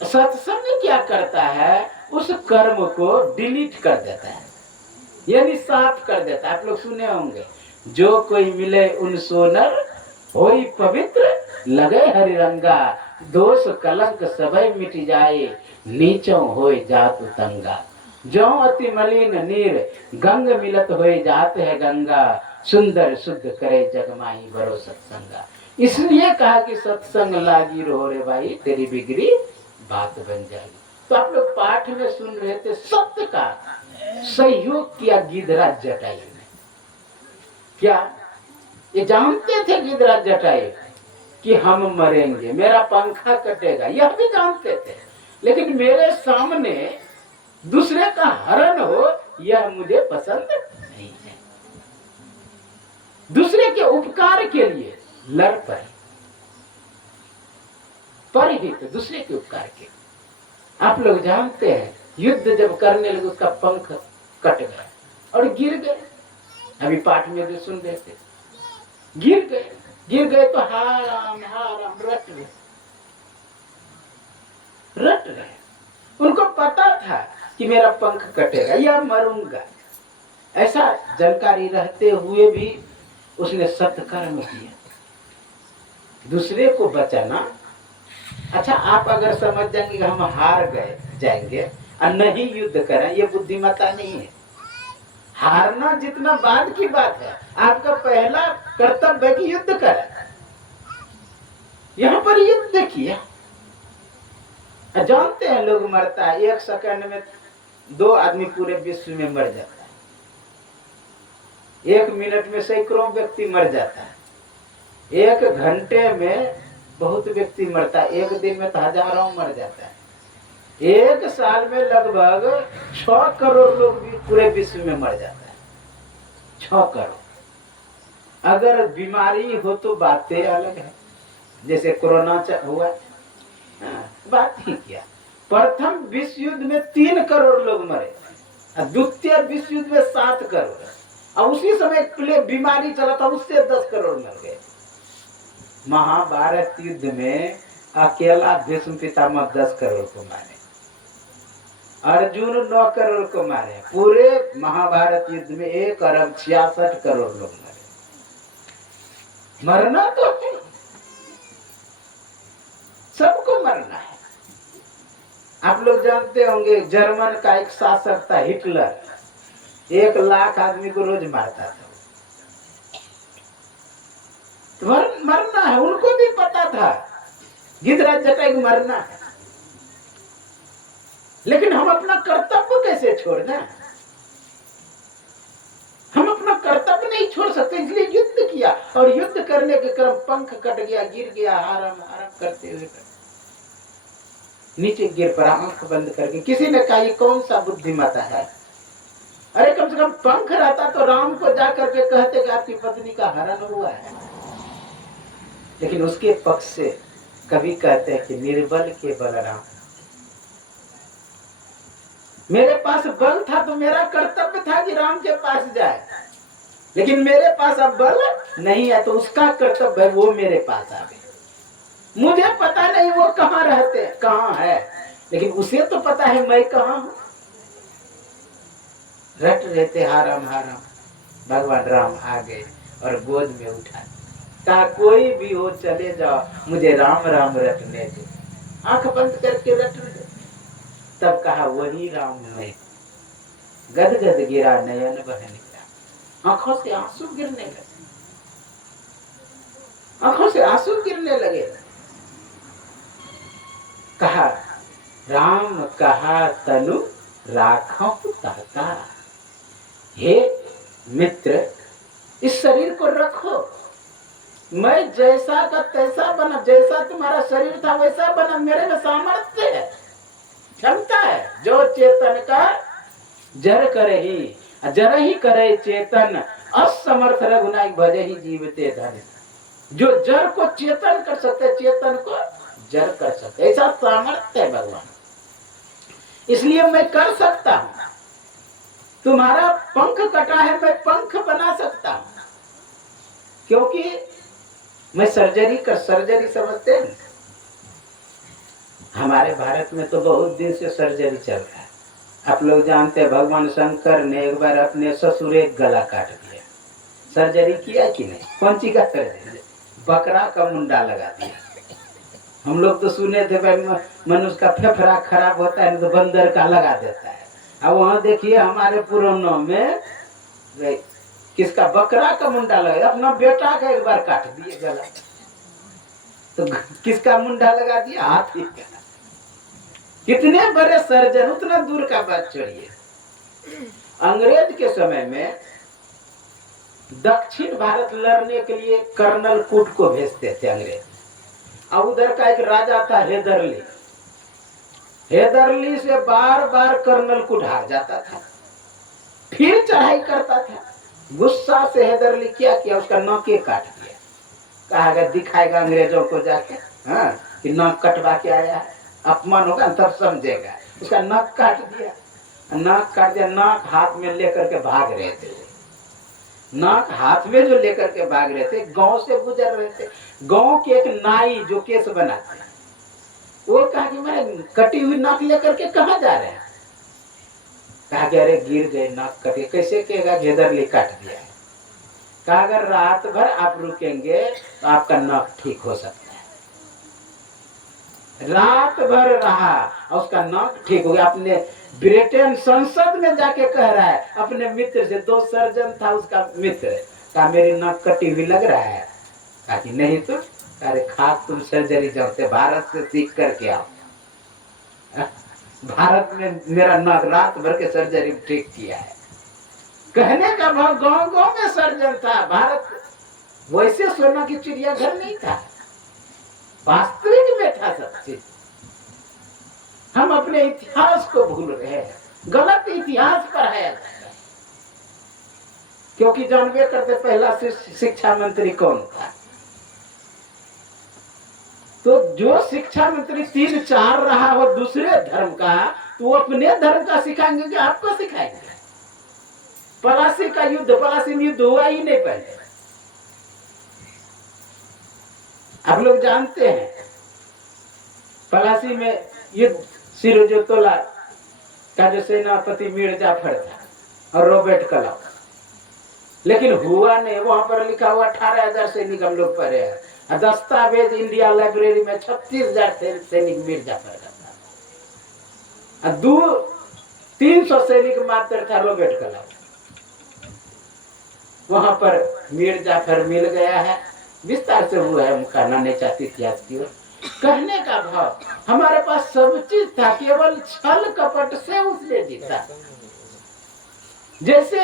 सत्संग क्या करता है, उस कर्म को डिलीट कर देता है, यानी साफ कर देता है। आप लोग सुने होंगे, जो कोई मिले उन सोनर होई पवित्र, लगे हरि रंगा, दोष कलंक सबय मिट जाए, नीचों होए जात तंगा। जो अति मलिन नीर गंग मिलत होए जात है गंगा, सुंदर शुद्ध करे जगमाही बरो सत्संगा। इसलिए कहा कि सत्संग लागी रो रे भाई, तेरी बिगड़ी बात बन जाएगी। तो आप लोग पाठ में सुन रहे थे, सत्य का सहयोग किया गिद्धराज जटायु ने। क्या ये जानते थे गिद्धराज जटायु कि हम मरेंगे, मेरा पंखा कटेगा, यह भी जानते थे, लेकिन मेरे सामने दूसरे का हरण हो यह मुझे पसंद नहीं है। दूसरे के उपकार के लिए लड़ पड़े, परहित दूसरे के उपकार के। आप लोग जानते हैं, युद्ध जब करने लगे उसका पंख कट गया और गिर गए। अभी पाठ में जो सुन रहे थे, गिर गए तो हाराम रट गए। उनको पता था कि मेरा पंख कटेगा या मरूंगा, ऐसा जानकारी रहते हुए भी उसने सत्कर्म किया, दूसरे को बचाना। अच्छा, आप अगर समझ जाएंगे कि हम हार गए जाएंगे और नहीं युद्ध करें, ये बुद्धिमत्ता नहीं है। हारना जितना बाद की बात है, आपका पहला कर्तव्य है कि युद्ध करें। यहाँ पर युद्ध किया। जानते हैं लोग मरता है, 1 सेकंड में 2 आदमी पूरे विश्व में मर जाता है, 1 मिनट में सैकड़ों व्यक्ति मर जाता है, 1 घंटे में बहुत व्यक्ति मरता है, 1 दिन में तो हजारों मर जाता है, 1 साल में लगभग 6 करोड़ लोग भी पूरे विश्व में मर जाता है, 6 करोड़। अगर बीमारी हो तो बातें अलग है, जैसे कोरोना हुआ, बात ही क्या। प्रथम विश्व युद्ध में 3 करोड़ लोग मरे, द्वितीय विश्व युद्ध में 7 करोड़, और उसी समय बीमारी चला था, उससे 10 करोड़ मर गए। महाभारत युद्ध में अकेला भीष्म पितामह 10 करोड़ को मारे, अर्जुन 9 करोड़ को मारे। पूरे महाभारत युद्ध में 1 अरब 66 करोड़ लोग मरे। मरना तो है, सबको मरना है। आप लोग जानते होंगे, जर्मन का एक शासक था हिटलर, 1 लाख आदमी को रोज मारता था। मरना है, उनको भी पता था गिद्धराज जटायु मरना है, लेकिन हम अपना कर्तव्य कैसे छोड़ दें? हम अपना कर्तव्य नहीं छोड़ सकते, इसलिए युद्ध किया, और युद्ध करने के क्रम पंख कट गया, गिर गया, आराम करते हुए। नीचे गिर पड़ा आंख बंद करके। किसी ने कहा ये कौन सा बुद्धिमता है? अरे कम से कम पंख रहता तो राम को जाकर के कहते कि आपकी पत्नी का हरण हुआ है। लेकिन उसके पक्ष से कभी कहते हैं कि निर्बल के बलराम। मेरे पास बल था तो मेरा कर्तव्य था कि राम के पास जाए, लेकिन मेरे पास अब बल नहीं है तो उसका कर्तव्य है वो मेरे पास आवे। मुझे पता नहीं वो कहाँ रहते कहाँ है, लेकिन उसे तो पता है मैं कहाँ हूं। रट रहते हाराम हाराम, भगवान राम आ गए और गोद में उठा, कहा कोई भी हो चले जाओ, मुझे राम राम रटने दो। आंख बंद करके रट रहे। तब कहा वही राम में। गदगद गिरा नयन बह निकला, आंखों से आंसू गिरने लगे, आंखों से आंसू गिरने लगे। कहा राम कहा तनु राखो ताता। हे मित्र, इस शरीर को रखो, मैं जैसा का तैसा बना, जैसा तुम्हारा शरीर था वैसा बना। मेरे में सामर्थ्य है, क्षमता है। जो चेतन का जर करे ही, जर ही करे चेतन, असमर्थ रघुनायक भजे ही जीवते धन। जो जर को चेतन कर सकते, चेतन को जर कर सकते, ऐसा सामर्थ्य है भगवान। इसलिए मैं कर सकता हूं। तुम्हारा पंख कटा है, मैं पंख बना सकता हूं, क्योंकि मैं सर्जरी समझते हैं। हमारे भारत में तो बहुत दिन से सर्जरी चल रहा है। आप लोग जानते हैं भगवान शंकर ने एक बार अपने ससुरे गला काट दिया। सर्जरी किया कि नहीं? कौन सी का सर्जरी? बकरा का मुंडा लगा दिया। हम लोग तो सुने थे भाई मनुष्य का फेफड़ा खराब होता है तो बंदर का लगा देता है। अब वहां देखिए हमारे पुरानों में किसका बकरा का मुंडा लगा, अपना बेटा का एक बार काट दिए गला, तो किसका मुंडा लगा दिया? हाथी का। कितने बड़े सर्जन, उतना दूर का बात छोड़िए। अंग्रेज के समय में दक्षिण भारत लड़ने के लिए कर्नल कूट को भेजते थे अंग्रेज। और उधर का एक राजा था हैदरली। हैदरली से बार बार कर्नल कूट हार जाता था, फिर चढ़ाई करता था। गुस्सा से हैदरली क्या किया, उसका नाके काट दिया। कहा अगर दिखाएगा अंग्रेजों को जाके हाँ कि नाक कटवा के आया है, अपमान होगा तब समझेगा। उसका नाक काट दिया, नाक काट दिया। नाक हाथ में लेकर के भाग रहे थे। नाक हाथ में जो लेकर के भाग रहे थे, गांव से गुजर रहे थे। गांव के एक नाई जो केस बनाते, वो कहा कि मैं कटी हुई नाक लेकर के कहाँ जा रहे हैं? कहा कि अरे गिर गए, नाक कटे। कैसे कहेगा? हैदरली काट दिया है। कहा अगर रात भर आप रुकेंगे तो आपका नाक ठीक हो सकता है। रात भर रहा और उसका नाक ठीक हो गया। अपने ब्रिटेन संसद में जाके कह रहा है अपने मित्र से, दो सर्जन था उसका मित्र, कहा मेरी नाक कटी हुई लग रहा है। कहा कि नहीं तो, अरे खास तुम सर्जरी जानते, भारत से सीख करके आओ। भारत में मेरा नाक रात भर के सर्जरी ठीक किया है। कहने का भाव गांव गांव में सर्जन था। भारत वैसे सोना की चिड़ियाघर नहीं था, वास्तविक में था सब चीज। हम अपने इतिहास को भूल रहे हैं, गलत इतिहास पढ़ाया जाता है। क्योंकि जानवे करते पहला शिक्षा मंत्री कौन था? तो जो शिक्षा मंत्री 3-4 रहा हो दूसरे धर्म का, तो वो अपने धर्म का सिखाएंगे कि आपको सिखाएंगे? पलासी का युद्ध, पलासी में युद्ध हुआ ही नहीं पहले। आप लोग जानते हैं पलासी में युद्ध सिरोजोतौला का जो सेनापति मीर जाफर था और रॉबर्ट क्लाइव, लेकिन हुआ नहीं। वहां पर लिखा हुआ 18,000 सैनिक हम लोग पढ़े हैं। दस्तावेज इंडिया लाइब्रेरी में 36,000 सैनिक मीर जाफर का था। 300 सैनिक मात्र था रॉबर्ट क्लाइव। वहां पर मीर जाफर मिल गया है। विस्तार से हुआ है, हम कहना नहीं चाहती इतिहास की ओर। कहने का भाव हमारे पास सब चीज था, केवल छल कपट से उसने जीता। जैसे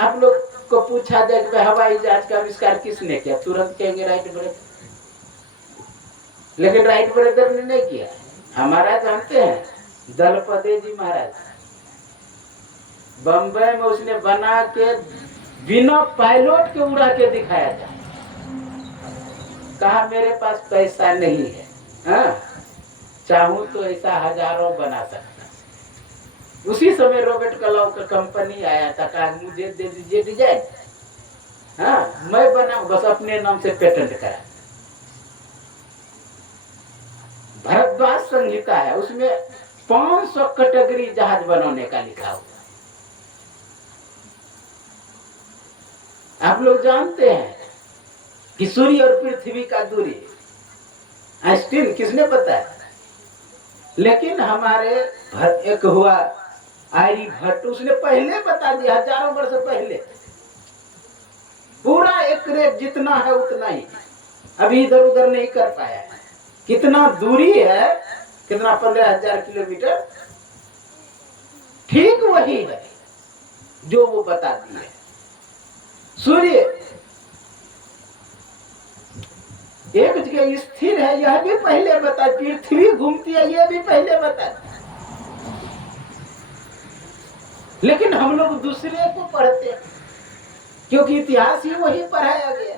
आप लोग को पूछा जाए कि हवाई जहाज का आविष्कार किसने किया, तुरंत कहेंगे राइट ब्रदर। लेकिन राइट ब्रदर ने नहीं किया, हमारा जानते हैं दलपति जी महाराज, बम्बई में उसने बना के बिना पायलट के उड़ा के दिखाया था। कहा मेरे पास पैसा नहीं है, हाँ? चाहूं तो ऐसा हजारों बना सकता। उसी समय रॉबर्ट कलाउ का कंपनी आया था, कहा मुझे दे दीजिए डिजाइन, हाँ मैं बनाऊं, बस अपने नाम से पेटेंट करा। भरद्वाज संहिता है, उसमें 500 कैटेगरी जहाज बनाने का लिखा हुआ। आप लोग जानते हैं कि सूर्य और पृथ्वी का दूरी आइंस्टीन किसने बताया? लेकिन हमारे एक हुआ आर्यभट्ट, उसने पहले बता दिया, हजारों वर्ष पहले। पूरा एक रेत जितना है उतना ही, अभी इधर उधर नहीं कर पाया है। कितना दूरी है, कितना 15,000 किलोमीटर, ठीक वही है जो वो बता दिए। सूर्य एक जगह स्थिर है, यह भी पहले बता। पृथ्वी घूमती है, यह भी पहले बता। लेकिन हम लोग दूसरे को पढ़ते हैं, क्योंकि इतिहास ही वही पढ़ाया गया।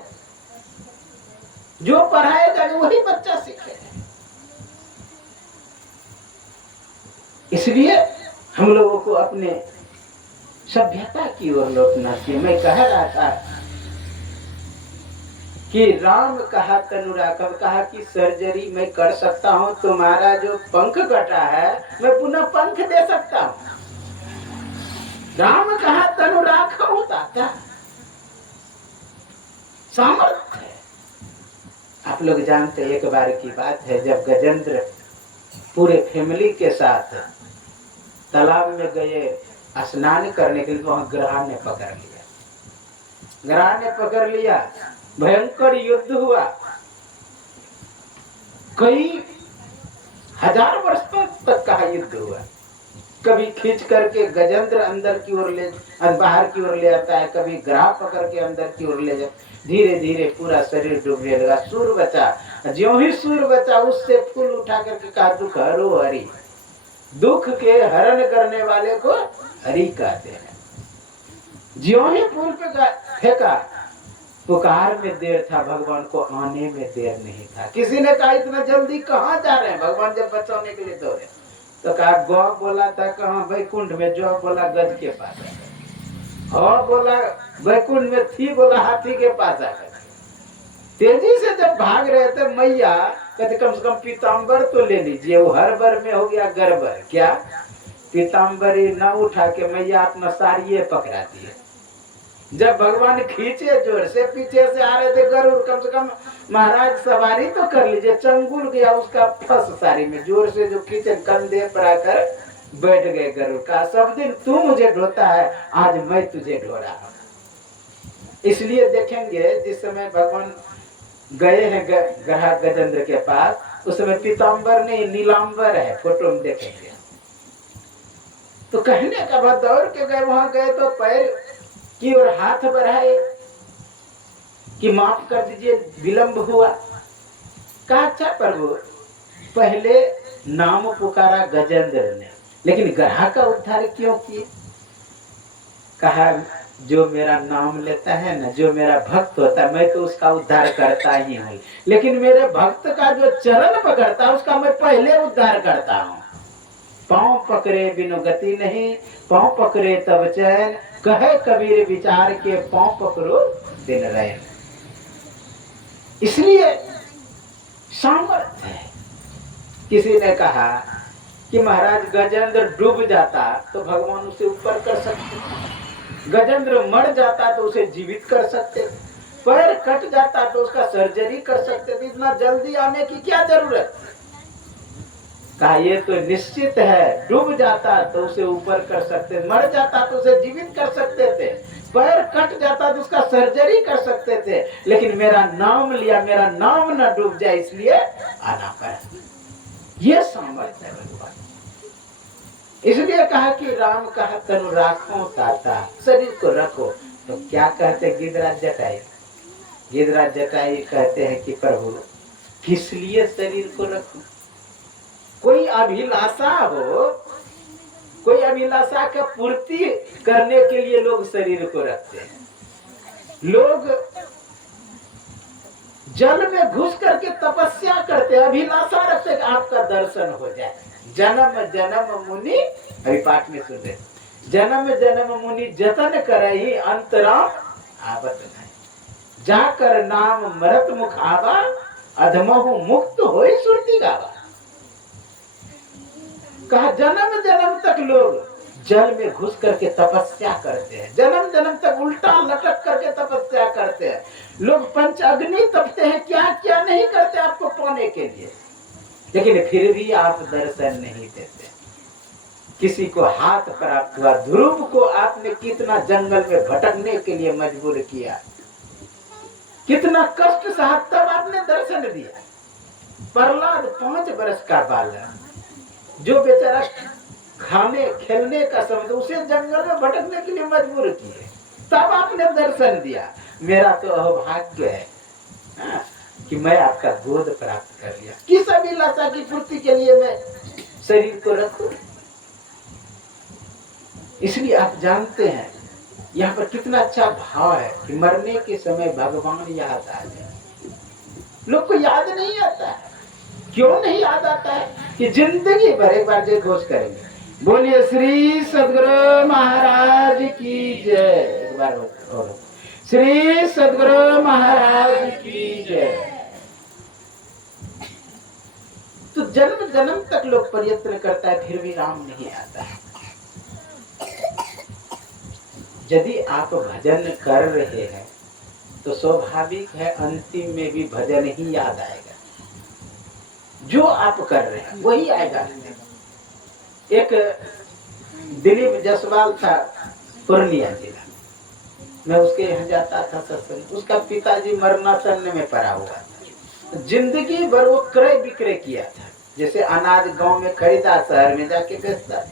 जो पढ़ाया जाए वही बच्चा सीखे। इसलिए हम लोगों को अपने सभ्यता की ओर लौटना चाहिए। मैं कह रहा था कि राम कहा तनुराकब, कहा कि सर्जरी मैं कर सकता हूं, तुम्हारा जो पंख कटा है मैं पुनः पंख दे सकता हूं। राम कहा तनुराकब होता था, सामर्थ्य है। आप लोग जानते, एक बार की बात है, जब गजेंद्र पूरे फैमिली के साथ तालाब में गए स्नान करने के लिए, वहां ग्रह ने पकड़ लिया। ग्रह ने पकड़ लिया, भयंकर युद्ध हुआ। कई हजार वर्ष तक का युद्ध हुआ। कभी खींच करके गजेंद्र अंदर की ओर ले, बाहर की ओर ले आता है, कभी ग्रह पकड़ के अंदर की ओर ले जाता। धीरे धीरे पूरा शरीर डूबने लगा। सूर बचा, ज्यों ही सूर बचा, उससे फूल उठा करके कहा दुख हरो हरि। दुख के हरण करने वाले को हरि कहते हैं। ज्यों ही फूल पे फेंका, पुकार में देर था, भगवान को आने में देर नहीं था। किसी ने कहा इतना जल्दी कहाँ जा रहे हैं? भगवान जब बचाने के लिए दौड़े तो कहा गौ बोला था कहाँ? वैकुंठ में। जो बोला गज के पास। हाँ बोला वैकुंठ में, थी बोला हाथी के पास आकर। तेजी से जब भाग रहे थे, मैया कहते कम से कम पीताम्बर तो ले लीजिए। वो हर बर में हो गया गड़बड़। क्या? पीताम्बरी न उठा के मैया अपना साड़िये पकड़ा दिए। जब भगवान खींचे जोर से, पीछे से आ रहे थे गरुड़, कम से कम महाराज सवारी तो कर लीजिए। चंगुल गया उसका फंस साड़ी में, जोर से जो खींचे कंधे पर आकर बैठ गए गरुड़। का सब दिन तू मुझे ढोता है, आज मैं तुझे ढो रहा हूं। इसलिए देखेंगे जिस समय भगवान गए हैं ग्रह गजेंद्र के पास, उस समय पीताम्बर नहीं नीलांबर है, फोटो में देखेंगे। तो कहने का बाद दौड़ के गए, वहां गए तो पैर की ओर हाथ बढ़ाए कि माफ कर दीजिए विलंब हुआ। कहा अच्छा प्रभु, पहले नाम पुकारा गजेंद्र ने, लेकिन ग्रह का उद्धार क्यों किए? कहा जो मेरा नाम लेता है ना, जो मेरा भक्त होता है, मैं तो उसका उद्धार करता ही हूँ। लेकिन मेरे भक्त का जो चरण पकड़ता है उसका मैं पहले उद्धार करता हूँ। पांव पकड़े बिनु गति नहीं, पांव पकड़े तब चैन, कहे कबीर विचार के पांव पकड़ो दिन रैन। इसलिए सामर्थ्य है। किसी ने कहा कि महाराज गजेंद्र डूब जाता तो भगवान उसे ऊपर कर सकते, गजेंद्र मर जाता तो उसे जीवित कर सकते, पैर कट जाता तो उसका सर्जरी कर सकते थे। इतना जल्दी आने की क्या जरूरत? कहा ये तो निश्चित है, डूब जाता तो उसे ऊपर कर सकते, मर जाता तो उसे जीवित कर सकते थे, पैर कट जाता तो उसका सर्जरी कर सकते थे। लेकिन मेरा नाम लिया, मेरा नाम न डूब जाए, इसलिए आना पड़ा। ये सामर्थ्य है भगवान। इसलिए कहा कि राम कहा तनु राखो ताता, शरीर को रखो। तो क्या कहते गिरिराज जटाई? गिरिराज जटाई कहते हैं कि प्रभु किस लिए शरीर को रखो? कोई अभिलाषा हो, कोई अभिलाषा का पूर्ति करने के लिए लोग शरीर को रखते हैं। लोग जल में घुस करके तपस्या करते हैं, अभिलाषा रखते हैं कि आपका दर्शन हो जाए। जन्म जन्म मुनि, अभी पाठ में सुन रहे, जन्म जन्म मुनि जतन करहि अंतराम आवत नहीं। जाकर नाम मरत मुख आवा, अधमहु मुक्त होय सुरती गावा। कहा जन्म जन्म तक लोग जल में घुस करके तपस्या करते हैं, जन्म जन्म तक उल्टा लटक करके तपस्या करते हैं। लोग पंच अग्नि तपते हैं, क्या क्या नहीं करते आपको पाने के लिए, लेकिन फिर भी आप दर्शन नहीं देते। किसी को हाथ प्राप्त हुआ, ध्रुव को आपने कितना जंगल में भटकने के लिए मजबूर किया, कितना कष्ट सहा, तब आपने दर्शन दिया। प्रहलाद 5 वर्ष का बालक, जो बेचारा खाने खेलने का समय, उसे जंगल में भटकने के लिए मजबूर किए, तब आपने दर्शन दिया। मेरा तो अभाग्य है कि मैं आपका गोद प्राप्त कर लिया। किस अभिलाषा की पूर्ति के लिए मैं शरीर को रखूं? इसलिए आप जानते हैं यहाँ पर कितना अच्छा भाव है कि मरने के समय भगवान याद आ जाए। लोग को याद नहीं आता है। क्यों नहीं याद आता है? कि जिंदगी भर, एक बार जय घोष करेंगे, बोलिए श्री सद्गुरु महाराज की जय। एक बार और, श्री सद्गुरु महाराज की जय। तो जन्म जन्म तक लोग प्रयत्न करता है, फिर भी राम नहीं आता है। यदि आप भजन कर रहे हैं तो स्वाभाविक है अंतिम में भी भजन ही याद आएगा। जो आप कर रहे हैं वही आएगा। एक दिलीप जायसवाल था पूर्णिया जिला, मैं उसके यहाँ जाता था सत्संग। उसका पिताजी मरणासन में पड़ा हुआ था, जिंदगी भर वो क्रय विक्रय किया था। जैसे अनाज गांव में खरीदा, शहर में जाके बेचता,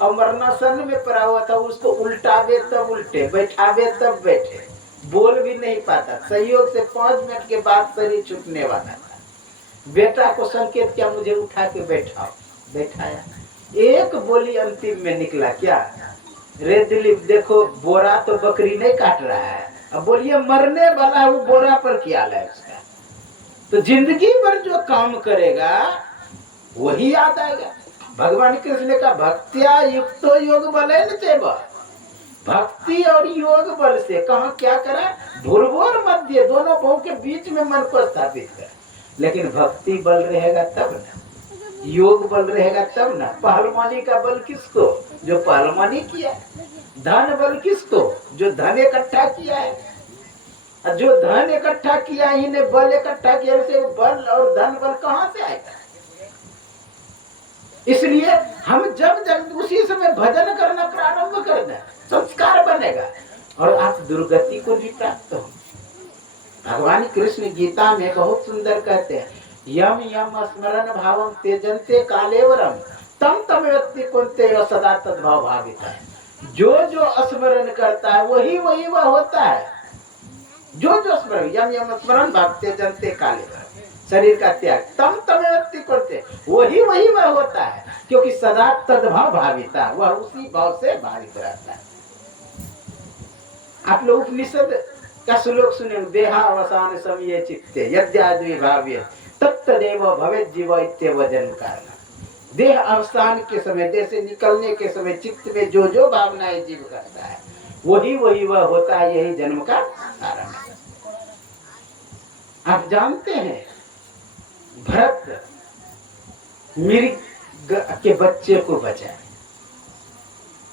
और मरणासन में पड़ा हुआ था। उसको उल्टावे तब उल्टे, बैठावे तब बैठे, बोल भी नहीं पाता। सहयोग से 5 मिनट के बाद शरीर छूटने वाला था। बेटा को संकेत किया, मुझे उठा के बैठाओ, बैठाया। एक बोली अंतिम में निकला, क्या रे दिलीप, देखो बोरा तो बकरी नहीं काट रहा है, अब बोलिए मरने वाला वो बोरा पर क्या है उसका। तो जिंदगी भर जो काम करेगा वही याद आएगा। भगवान कृष्ण का भक्तिया युक्तो योग बल है न, भक्ति और योग बल से कहा क्या करा, ध्रुवोर मध्य, दोनों बहु के बीच में मन को स्थापित कर। लेकिन भक्ति बल रहेगा तब ना, योग बल रहेगा तब ना। पहलवानी का बल किसको? जो पहलवानी किया। धन बल किसको? जो धन इकट्ठा किया है। जो धन इकट्ठा किया ही ने बल इकट्ठा किया, उसे बल और धन बल कहाँ से आएगा? इसलिए हम जब जब उसी समय भजन करना प्रारंभ करना, संस्कार बनेगा और आप दुर्गति को भी प्राप्त हो। भगवान कृष्ण गीता में बहुत सुंदर कहते हैं, यम यम स्मरण भावम त्यजन्ते कालेवरम तम तम व्यक्ति कुंते सदा तद्भाव भाविता है। जो जो स्मरण करता है वही वही वह होता है। जो जो स्मरण, यम यम स्मरण भाव त्यजन्ते कालेवरम, शरीर का त्याग, तम तम व्यक्ति कुंते, वही वही वह होता है। क्योंकि सदा तद्भाव भाविता, वह उसी भाव से भावित रहता है। आप लोग उपनिषद का श्लोक सुने, देहावसान समय चित्ते यद्याद्वि भाव्य तत्तदेव भवेत् जीव इत्येव जन्म कारण। देह अवसान के समय, देह से निकलने के समय चित्त में जो जो भावनाएं जीव करता है वही वही वह होता है। यही जन्म का कारण है। आप जानते हैं भरत मृग के बच्चे को बचाए।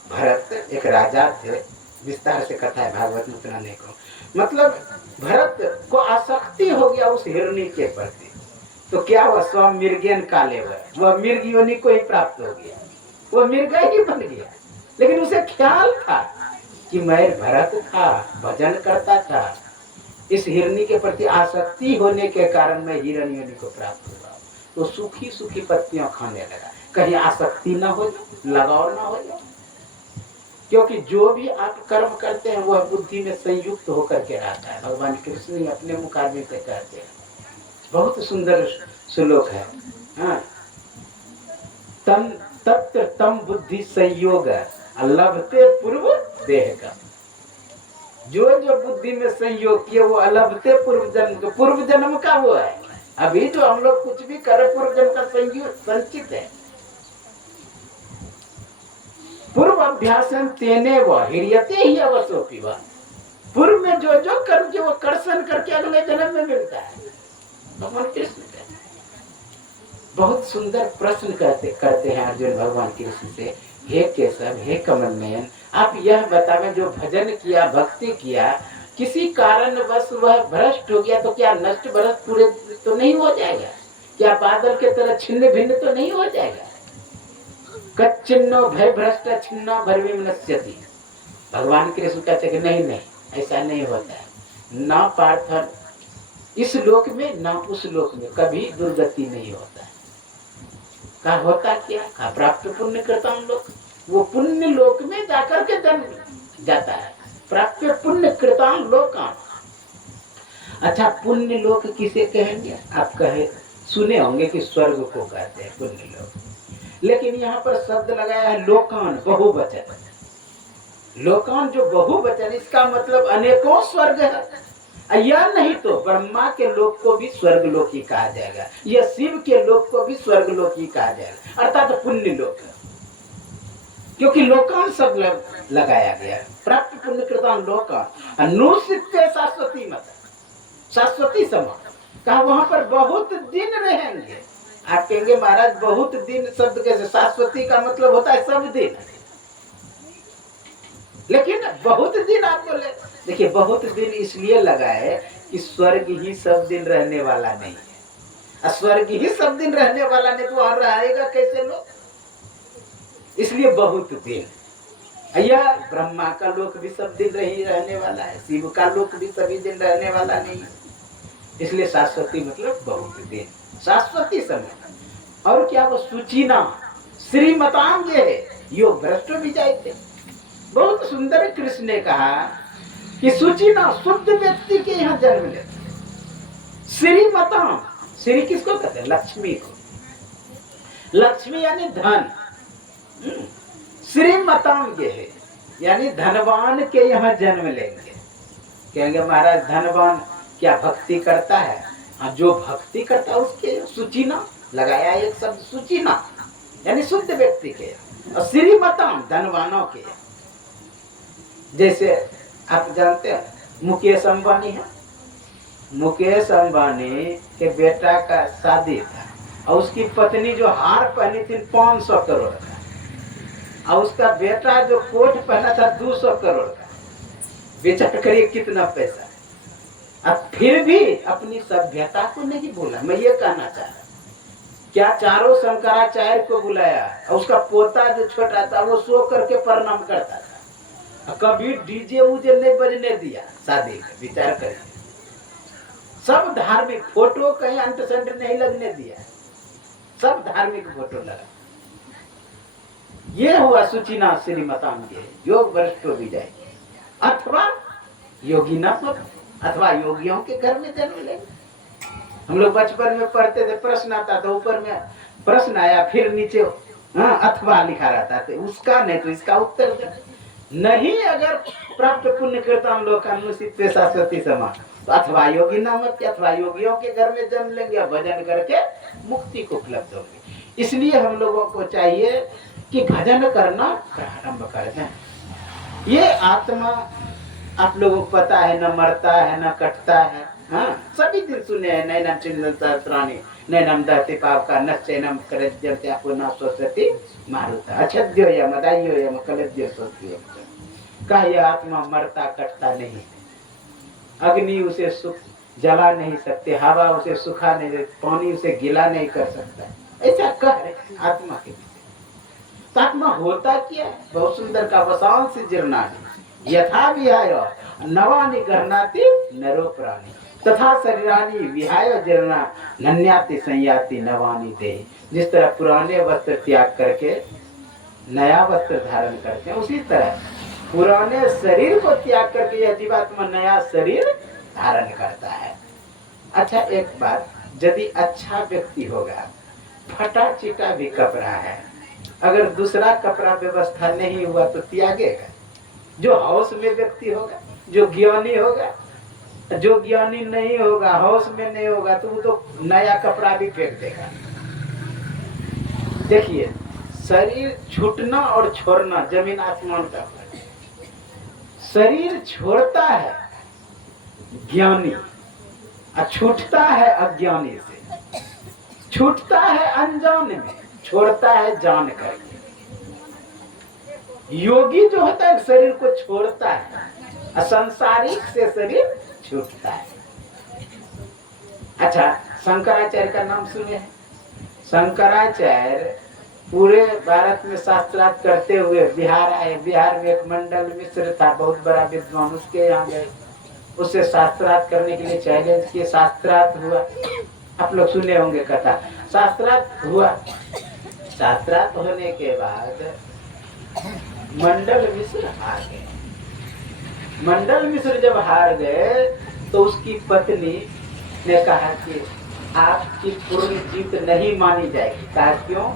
भरत एक राजा थे, विस्तार से कथा है भागवत में, उतना नहीं कहूं। मतलब भरत को आसक्ति हो गया उस हिरणी के प्रति, तो क्या हुआ, स्व मृगेन काले, वह मृग योनि को ही प्राप्त हो गया, वह मृग ही बन गया। लेकिन उसे ख्याल था कि मैं भरत था, भजन करता था, इस हिरणी के प्रति आसक्ति होने के कारण मैं हिरण्य योनि को प्राप्त हुआ। तो सूखी सूखी पत्तियां खाने लगा, कहीं आसक्ति ना हो, लगाव ना हो। क्योंकि जो भी आप कर्म करते हैं वह बुद्धि में संयुक्त होकर के रहता है। भगवान कृष्ण ही अपने मुकाबले से कहते हैं, बहुत सुंदर श्लोक है। हाँ, तन तत्र तम बुद्धि संयोग अलभते पूर्व देह का। जो जो बुद्धि में संयोग किया वो अलभते पूर्व जन्म का वो है। अभी जो हम लोग कुछ भी करें पूर्व जन्म का संयोग संचित है। पूर्व अभ्यासन तेने व हिरियते ही अवसोपी व। पूर्व में जो जो कर्म वो कर्षण करके अगले जन्म में मिलता है। भगवान कृष्ण कहते हैं, बहुत सुंदर प्रश्न करते हैं अर्जुन भगवान कृष्ण से, हे केशव, हे कमल नयन, आप यह बतावें जो भजन किया, भक्ति किया, किसी कारणवश वह भ्रष्ट हो गया तो क्या नष्ट भ्रष्ट पूरे तो नहीं हो जाएगा? क्या बादल के तरह छिन्न भिन्न तो नहीं हो जाएगा? कच्चिन्नो भय भ्रष्ट छिन्नो भरविमनस्यति। भगवान कृष्ण कहते कि नहीं नहीं, ऐसा नहीं होता है। ना पार्थ इस लोक में ना उस लोक में कभी दुर्गति नहीं होता है। कहा होता क्या? कहा प्राप्त पुण्य करता हूं लोग, वो पुण्य लोक में जाकर के जन्म जाता है। प्राप्त पुण्य कृतां लोकां। अच्छा, पुण्य लोक किसे कहेंगे? आप कहे सुने होंगे कि स्वर्ग को कहते हैं पुण्य लोक, लेकिन यहाँ पर शब्द लगाया है लोकान, बहुवचन। लोकान जो बहुवचन, इसका मतलब अनेकों स्वर्ग है। या नहीं तो ब्रह्मा के लोक को भी स्वर्ग लोक ही कहा जाएगा, या शिव के लोक को भी स्वर्ग लोक ही कहा जाएगा, अर्थात पुण्य लोक। क्योंकि लोकान सब लगाया गया। प्राप्त पुण्य कृतान लोकान अनुसित्य शाश्वती मत, शाश्वती समा। कहा वहां पर बहुत दिन रहेंगे। आप कहेंगे महाराज बहुत दिन शब्द कैसे? शाश्वती का मतलब होता है सब दिन, लेकिन बहुत दिन आप बोले। देखिए बहुत दिन इसलिए लगा है कि स्वर्ग ही सब दिन रहने वाला नहीं है। स्वर्ग ही सब दिन रहने वाला नहीं तो वहां रहेगा कैसे लोग? इसलिए बहुत दिन। यह ब्रह्मा का लोक भी सब दिन रही रहने वाला है, शिव का लोक भी सभी दिन रहने वाला नहीं है। इसलिए शाश्वती मतलब बहुत दिन, शाश्वती समय। और क्या वो सुचिना श्रीमतांग यो भ्रष्ट भी जाते। बहुत सुंदर कृष्ण ने कहा कि सुचिना शुद्ध व्यक्ति के यहाँ जन्म लेते। श्रीमताम, श्री किसको कहते हैं? लक्ष्मी को। लक्ष्मी यानी धन। श्रीमताम ये है यानी धनवान के यहाँ जन्म लेंगे। कहेंगे महाराज धनवान क्या भक्ति करता है? हाँ, जो भक्ति करता है उसके सुचिना लगाया एक शब्द, सुचिना यानी शुद्ध व्यक्ति के। और श्रीमताम धनवानों के। जैसे आप जानते हैं मुकेश अंबानी है। मुकेश अंबानी के बेटा का शादी था और उसकी पत्नी जो हार पहनी थी 500 करोड़ का, और उसका बेटा जो कोट पहना था 200 करोड़ का। विचार करिए कितना पैसा। अब फिर भी अपनी सभ्यता को नहीं भूला। मैं ये कहना चाह रहा, क्या चारों शंकराचार्य को बुलाया और उसका पोता जो छोटा था वो सो करके प्रणाम करता था। कभी डीजे उजे नहीं बजने दिया शादी में। विचार करिए, सब धार्मिक फोटो कहीं अंट संट नहीं लगने दिया, सब धार्मिक फोटो लगा। ये हुआ सुचिना श्रीमताम के योग वरिष्ठ भी जाएंगे, अथवा योगी न हो, अथवा योगियों के घर में जन्म लेंगे। हम लोग बचपन में पढ़ते थे, प्रश्न आता था, ऊपर में प्रश्न आया फिर नीचे अथवा लिखा रहता था, उसका नहीं तो इसका उत्तर दे। नहीं अगर प्राप्त पुण्य कृतम लोकानुसित शाश्वती समा, तो अथवा योगी नाम, अथवा योगियों के घर में जन्म लेंगे और भजन करके मुक्ति को उपलब्ध होंगे। इसलिए हम लोगों को चाहिए कि भजन करना प्रारंभ कर दें। ये आत्मा आप लोगों को पता है, न मरता है न कटता है। हाँ, सभी दिन सुने हैं, नैनम चिंतन सहस्राणि नैनम दहति पाप का नश्चैनम करज्यते पुनः स्वसति मारुता अछद्यो या मदायो या कलद्यो सोत्यो। का यह आत्मा मरता कटता नहीं, अग्नि उसे सुख जला नहीं सकते, हवा उसे सुखा नहीं सकती, पानी उसे गीला नहीं कर सकता। ऐसा कह रहे आत्मा के पीछे। तो आत्मा होता क्या? बहुत सुंदर का वसांस जीर्णानि यथा विहाय नवानि गहनाति नरो प्राणी तथा शरीरानि विहाय जीर्णा नन्याति संयाति नवानि देहि। जिस तरह पुराने वस्त्र त्याग करके नया वस्त्र धारण करते हैं, उसी तरह पुराने शरीर को त्याग करके यह जीवात्मा नया शरीर धारण करता है। अच्छा एक बात, यदि अच्छा व्यक्ति होगा, फटा चिटा भी कपड़ा है, अगर दूसरा कपड़ा व्यवस्था नहीं हुआ तो त्यागेगा। जो हाउस में व्यक्ति होगा, जो ज्ञानी होगा, जो ज्ञानी नहीं होगा, हाउस में नहीं होगा, तो वो तो नया कपड़ा भी फेंक देगा। देखिए, शरीर छूटना और छोड़ना जमीन आसमान का फर्क है। शरीर छोड़ता है ज्ञानी और छूटता है अज्ञानी से। छूटता है अनजान में, छोड़ता है जान करके। योगी जो होता है शरीर को छोड़ता है, असंसारिक से शरीर छूटता है। अच्छा, शंकराचार्य का नाम सुने हैं? शंकराचार्य पूरे भारत में शास्त्रार्थ करते हुए बिहार आए। बिहार में एक मंडल मिश्र था, बहुत बड़ा विद्वान, उसके यहाँ गए। उससे शास्त्रार्थ करने के लिए चैलेंज किए। शास्त्रार्थ हुआ, आप लोग सुने होंगे कथा। शास्त्रार्थ हुआ। शास्त्रार्थ होने के बाद मंडल मिश्र हार गए। मंडल मिश्र जब हार गए तो उसकी पत्नी ने कहा कि आपकी पूर्ण जीत नहीं मानी जाएगी। कहा क्यों?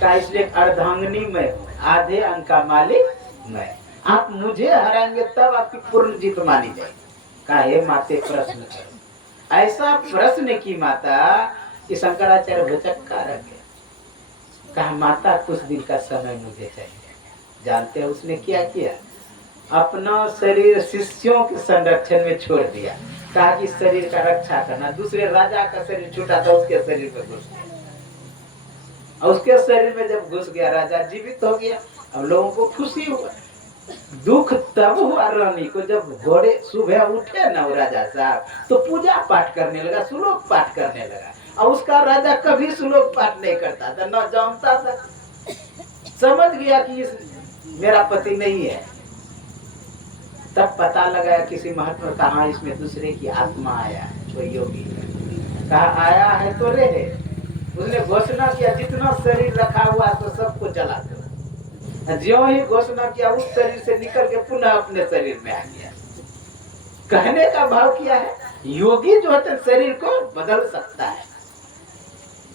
कहा इसलिए अर्धांगिनी में आधे अंक का मालिक मैं, आप मुझे हराएंगे तब आपकी पूर्ण जीत मानी जाएगी। कहा हे माते प्रश्न करो। ऐसा प्रश्न की माता कि शंकराचार्य भचक्का रह गए। कहा माता कुछ दिन का समय मुझे चाहिए। जानते हैं उसने क्या किया? अपना शरीर शिष्यों के संरक्षण में छोड़ दिया। कहा कि शरीर का रक्षा करना। दूसरे राजा का शरीर छूटा था, उसके शरीर में घुस गया। उसके शरीर में जब घुस गया, राजा जीवित हो गया। अब लोगों को खुशी हुआ। दुख तब हुआ रानी को जब घोड़े सुबह उठे ना वो राजा साहब, तो पूजा पाठ करने लगा, श्लोक पाठ करने लगा। और उसका राजा कभी श्लोक पाठ नहीं करता था, न जानता था। समझ गया कि मेरा पति नहीं है। तब पता लगा किसी महत्व कहा इसमें दूसरे की आत्मा आया है, कोई योगी। कहा आया है तो रहे। उसने घोषणा किया जितना शरीर रखा हुआ तो सबको जला दो। ज्यों ही घोषणा किया उस शरीर से निकल के पुनः अपने शरीर में आ गया। कहने का भाव किया है, योगी जो होते शरीर को बदल सकता है,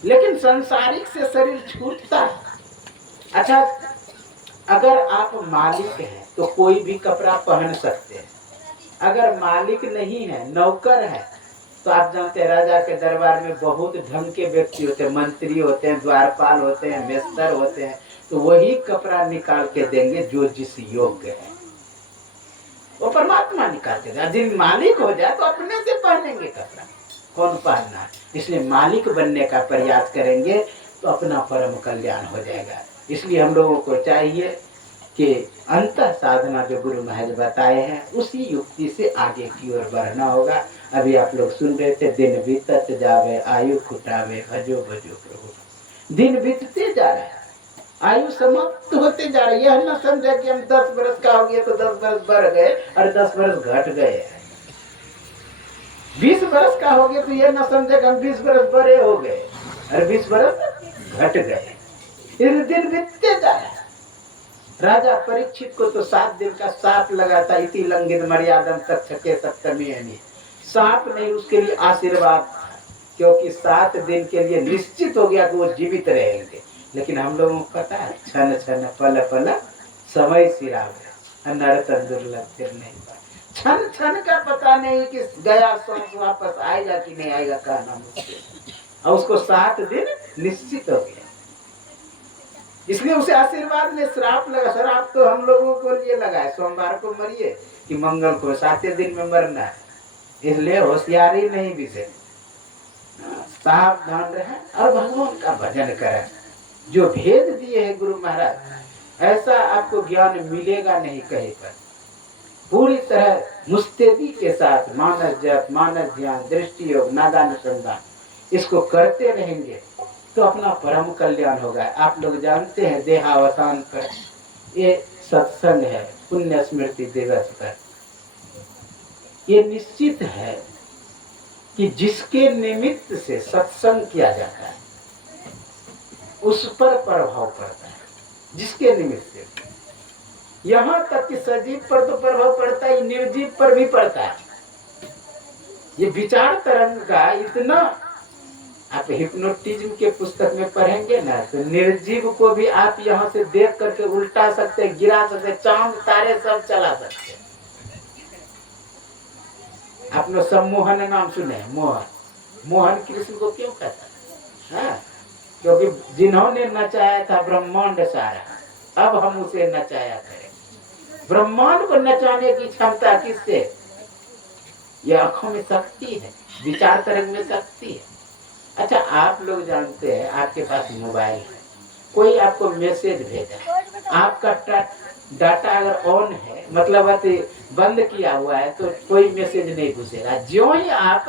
लेकिन संसारिक से शरीर छूटता है। अच्छा, अगर आप मालिक हैं तो कोई भी कपड़ा पहन सकते हैं। अगर मालिक नहीं है, नौकर है, तो आप जानते हैं राजा के दरबार में बहुत ढंग के व्यक्ति होते हैं, मंत्री होते हैं, द्वारपाल होते हैं, मेस्तर होते हैं। तो वही कपड़ा निकाल के देंगे जो जिस योग्य है, वो परमात्मा निकाल के देगा। जिन मालिक हो जाए तो अपने से पहनेंगे कपड़ा, कौन पहनना। इसलिए मालिक बनने का प्रयास करेंगे तो अपना परम कल्याण हो जाएगा। इसलिए हम लोगों को चाहिए कि अंतः साधना जो गुरु महाराज बताए हैं उसी युक्ति से आगे की ओर बढ़ना होगा। अभी आप लोग सुन रहे थे, दिन बीतत जावे आयु खुटावे भजो भजो प्रभु। दिन बीतते जा रहा है, आयु समाप्त होते जा रही है। यह न समझे कि हम 10 बरस का हो गए तो 10 बरस बढ़ गए और 10 बरस घट गए। 20 बरस का हो गया तो यह न समझे कि हम 20 बरस बड़े हो गए और 20 बरस घट गए। इस दिन बीतते जा रहा है। राजा परीक्षित को तो 7 दिन का साप लगा था। इति लंघित मर्यादम तक्षके सप्तमी है। सांप नहीं, उसके लिए आशीर्वाद था, क्योंकि 7 दिन के लिए निश्चित हो गया कि वो जीवित रहेंगे। लेकिन हम लोगों को पता है क्षण क्षण पल पल समय सिरावे नरतन दुर्लभ फिर नहीं पाए। क्षण क्षण का पता नहीं कि गया सांप वापस आएगा कि नहीं आएगा, कहना मुश्किल। और उसको 7 दिन निश्चित हो गया, इसलिए उसे आशीर्वाद में श्राप लगा। श्राप तो हम लोगों को लिए लगा है, सोमवार को मरिए कि मंगल को, 7 दिन में मरना है। इसलिए होशियारी नहीं विषय, सावधान रहे और भगवान का भजन करें। जो भेद दिए हैं गुरु महाराज, ऐसा आपको ज्ञान मिलेगा नहीं कहीं पर। पूरी तरह मुस्तैदी के साथ मानस जप, मानस ध्यान, दृष्टि योग, नादानुसंधान, इसको करते रहेंगे तो अपना परम कल्याण होगा। आप लोग जानते हैं देहावसान पर ये सत्संग है, पुण्य स्मृति दिवस पर। ये निश्चित है कि जिसके निमित्त से सत्संग किया जाता है उस पर प्रभाव पड़ता है। जिसके निमित्त से, यहाँ तक कि सजीव पर तो प्रभाव पड़ता है, निर्जीव पर भी पड़ता है। ये विचार तरंग का इतना आप हिप्नोटिज्म के पुस्तक में पढ़ेंगे ना, तो निर्जीव को भी आप यहाँ से देख करके उल्टा सकते, गिरा सकते, चांद तारे सब चला सकते। आपने सम्मोहन नाम सुने? मोहन, मोहन कृष्ण को क्यों कहता है? क्योंकि जिन्होंने नचाया था ब्रह्मांड सारा, अब हम उसे नचाया करें। ब्रह्मांड को नचाने की क्षमता किससे? यह आंखों में शक्ति है, विचार तरंग में शक्ति है। अच्छा, आप लोग जानते हैं, आपके पास मोबाइल है, कोई आपको मैसेज भेजा, आपका डाटा अगर ऑन है, मतलब बंद किया हुआ है, तो कोई मैसेज नहीं घुसेगा। जो ही आप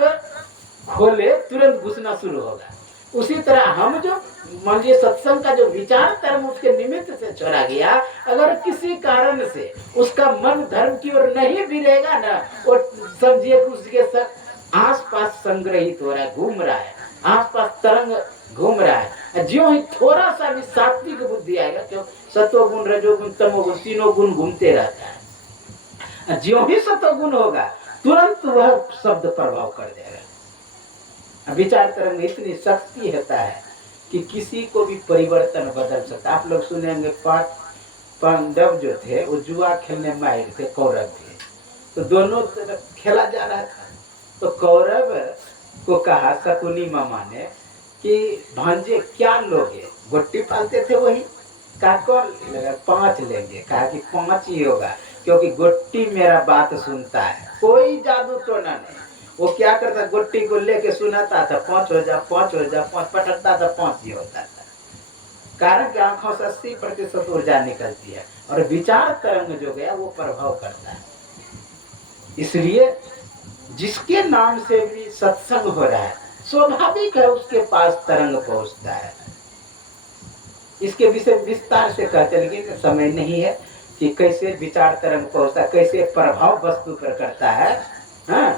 खोले तुरंत घुसना शुरू होगा। उसी तरह हम जो मान लीजिए सत्संग का जो विचार धर्म उसके निमित्त से छोड़ा गया, अगर किसी कारण से उसका मन धर्म की ओर नहीं भी रहेगा ना, वो समझिए उसके सब आसपास संग्रहित हो रहा है, घूम रहा है, आसपास तरंग घूम रहा है। जो ही थोड़ा सा भी सात्विक बुद्धि आएगा, क्यों सत्वगुण रजोगुण तमोगुण तीनों गुण घूमते रहता है, जो ही सत्वगुण होगा तुरंत वह शब्द प्रभाव कर देगा। विचार तरंग में इतनी शक्ति होता है कि किसी को भी परिवर्तन बदल सकता। आप लोग सुनेंगे पांडव जो थे वो जुआ खेलने माहिर थे, कौरव थे, तो दोनों तरफ खेला जा रहा था। तो कौरव को कहा शकुनी मामा ने कि भांजे क्या लोगे? गोट्टी पालते थे वही, कहा कौन लेगा? 5 लेंगे। कहा कि 5 ही होगा, क्योंकि गोट्टी मेरा बात सुनता है, कोई जादू टोना नहीं। वो क्या करता, गोट्टी को लेके सुनाता था, 5 हो जा, 5 हो जा, 5 पटकता था, 5 ही होता था। कारण कि आंखों से 80% ऊर्जा निकलती है और विचार तरंग जो गया वो प्रभाव करता है। इसलिए जिसके नाम से भी सत्संग हो रहा है, स्वाभाविक है उसके पास तरंग पहुंचता है। इसके विषय विस्तार से कहते, लेकिन समय नहीं है कि कैसे विचार तरंग पहुंचता है, कैसे प्रभाव वस्तु पर करता है। हाँ,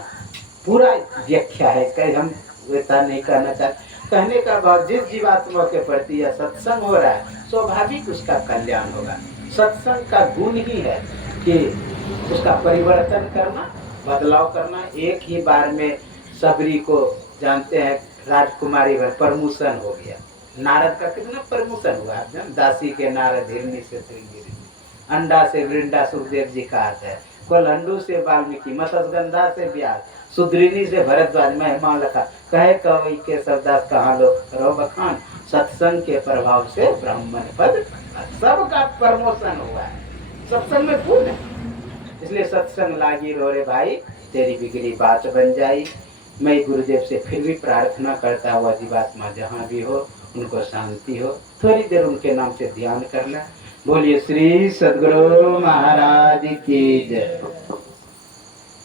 पूरा व्याख्या है इसका, हम वैसा नहीं कहना चाहते। कहने का भाव, जिस जीवात्मा के प्रति यह सत्संग हो रहा है, स्वाभाविक उसका कल्याण होगा। सत्संग का गुण ही है कि उसका परिवर्तन करना, बदलाव करना। एक ही बार में सबरी को जानते हैं, राजकुमारी में प्रमोशन हो गया। नारद का कितना प्रमोशन हुआ, दासी के नारद, हिरणी से श्रृंगी, अंडा से वृंदा सुखदेव जी का आता है, कोल्हंडू से वाल्मीकि, मत्स्यगंधा से व्यास, सुद्रीनी से भरद्वाज, महिमा लखा, कहे कवि के शब्दास कहाँ लो रो बखान। सत्संग के प्रभाव से ब्राह्मण पद सबका प्रमोशन हुआ है, सत्संग में गुण है। इसलिए सत्संग लागी रो रे भाई, तेरी बिगड़ी बात बन जाई। मैं गुरुदेव से फिर भी प्रार्थना करता हुआ जीवात्मा जहाँ भी हो उनको शांति हो, थोड़ी देर उनके नाम से ध्यान करना। बोलिए श्री सद्गुरु महाराज की जय।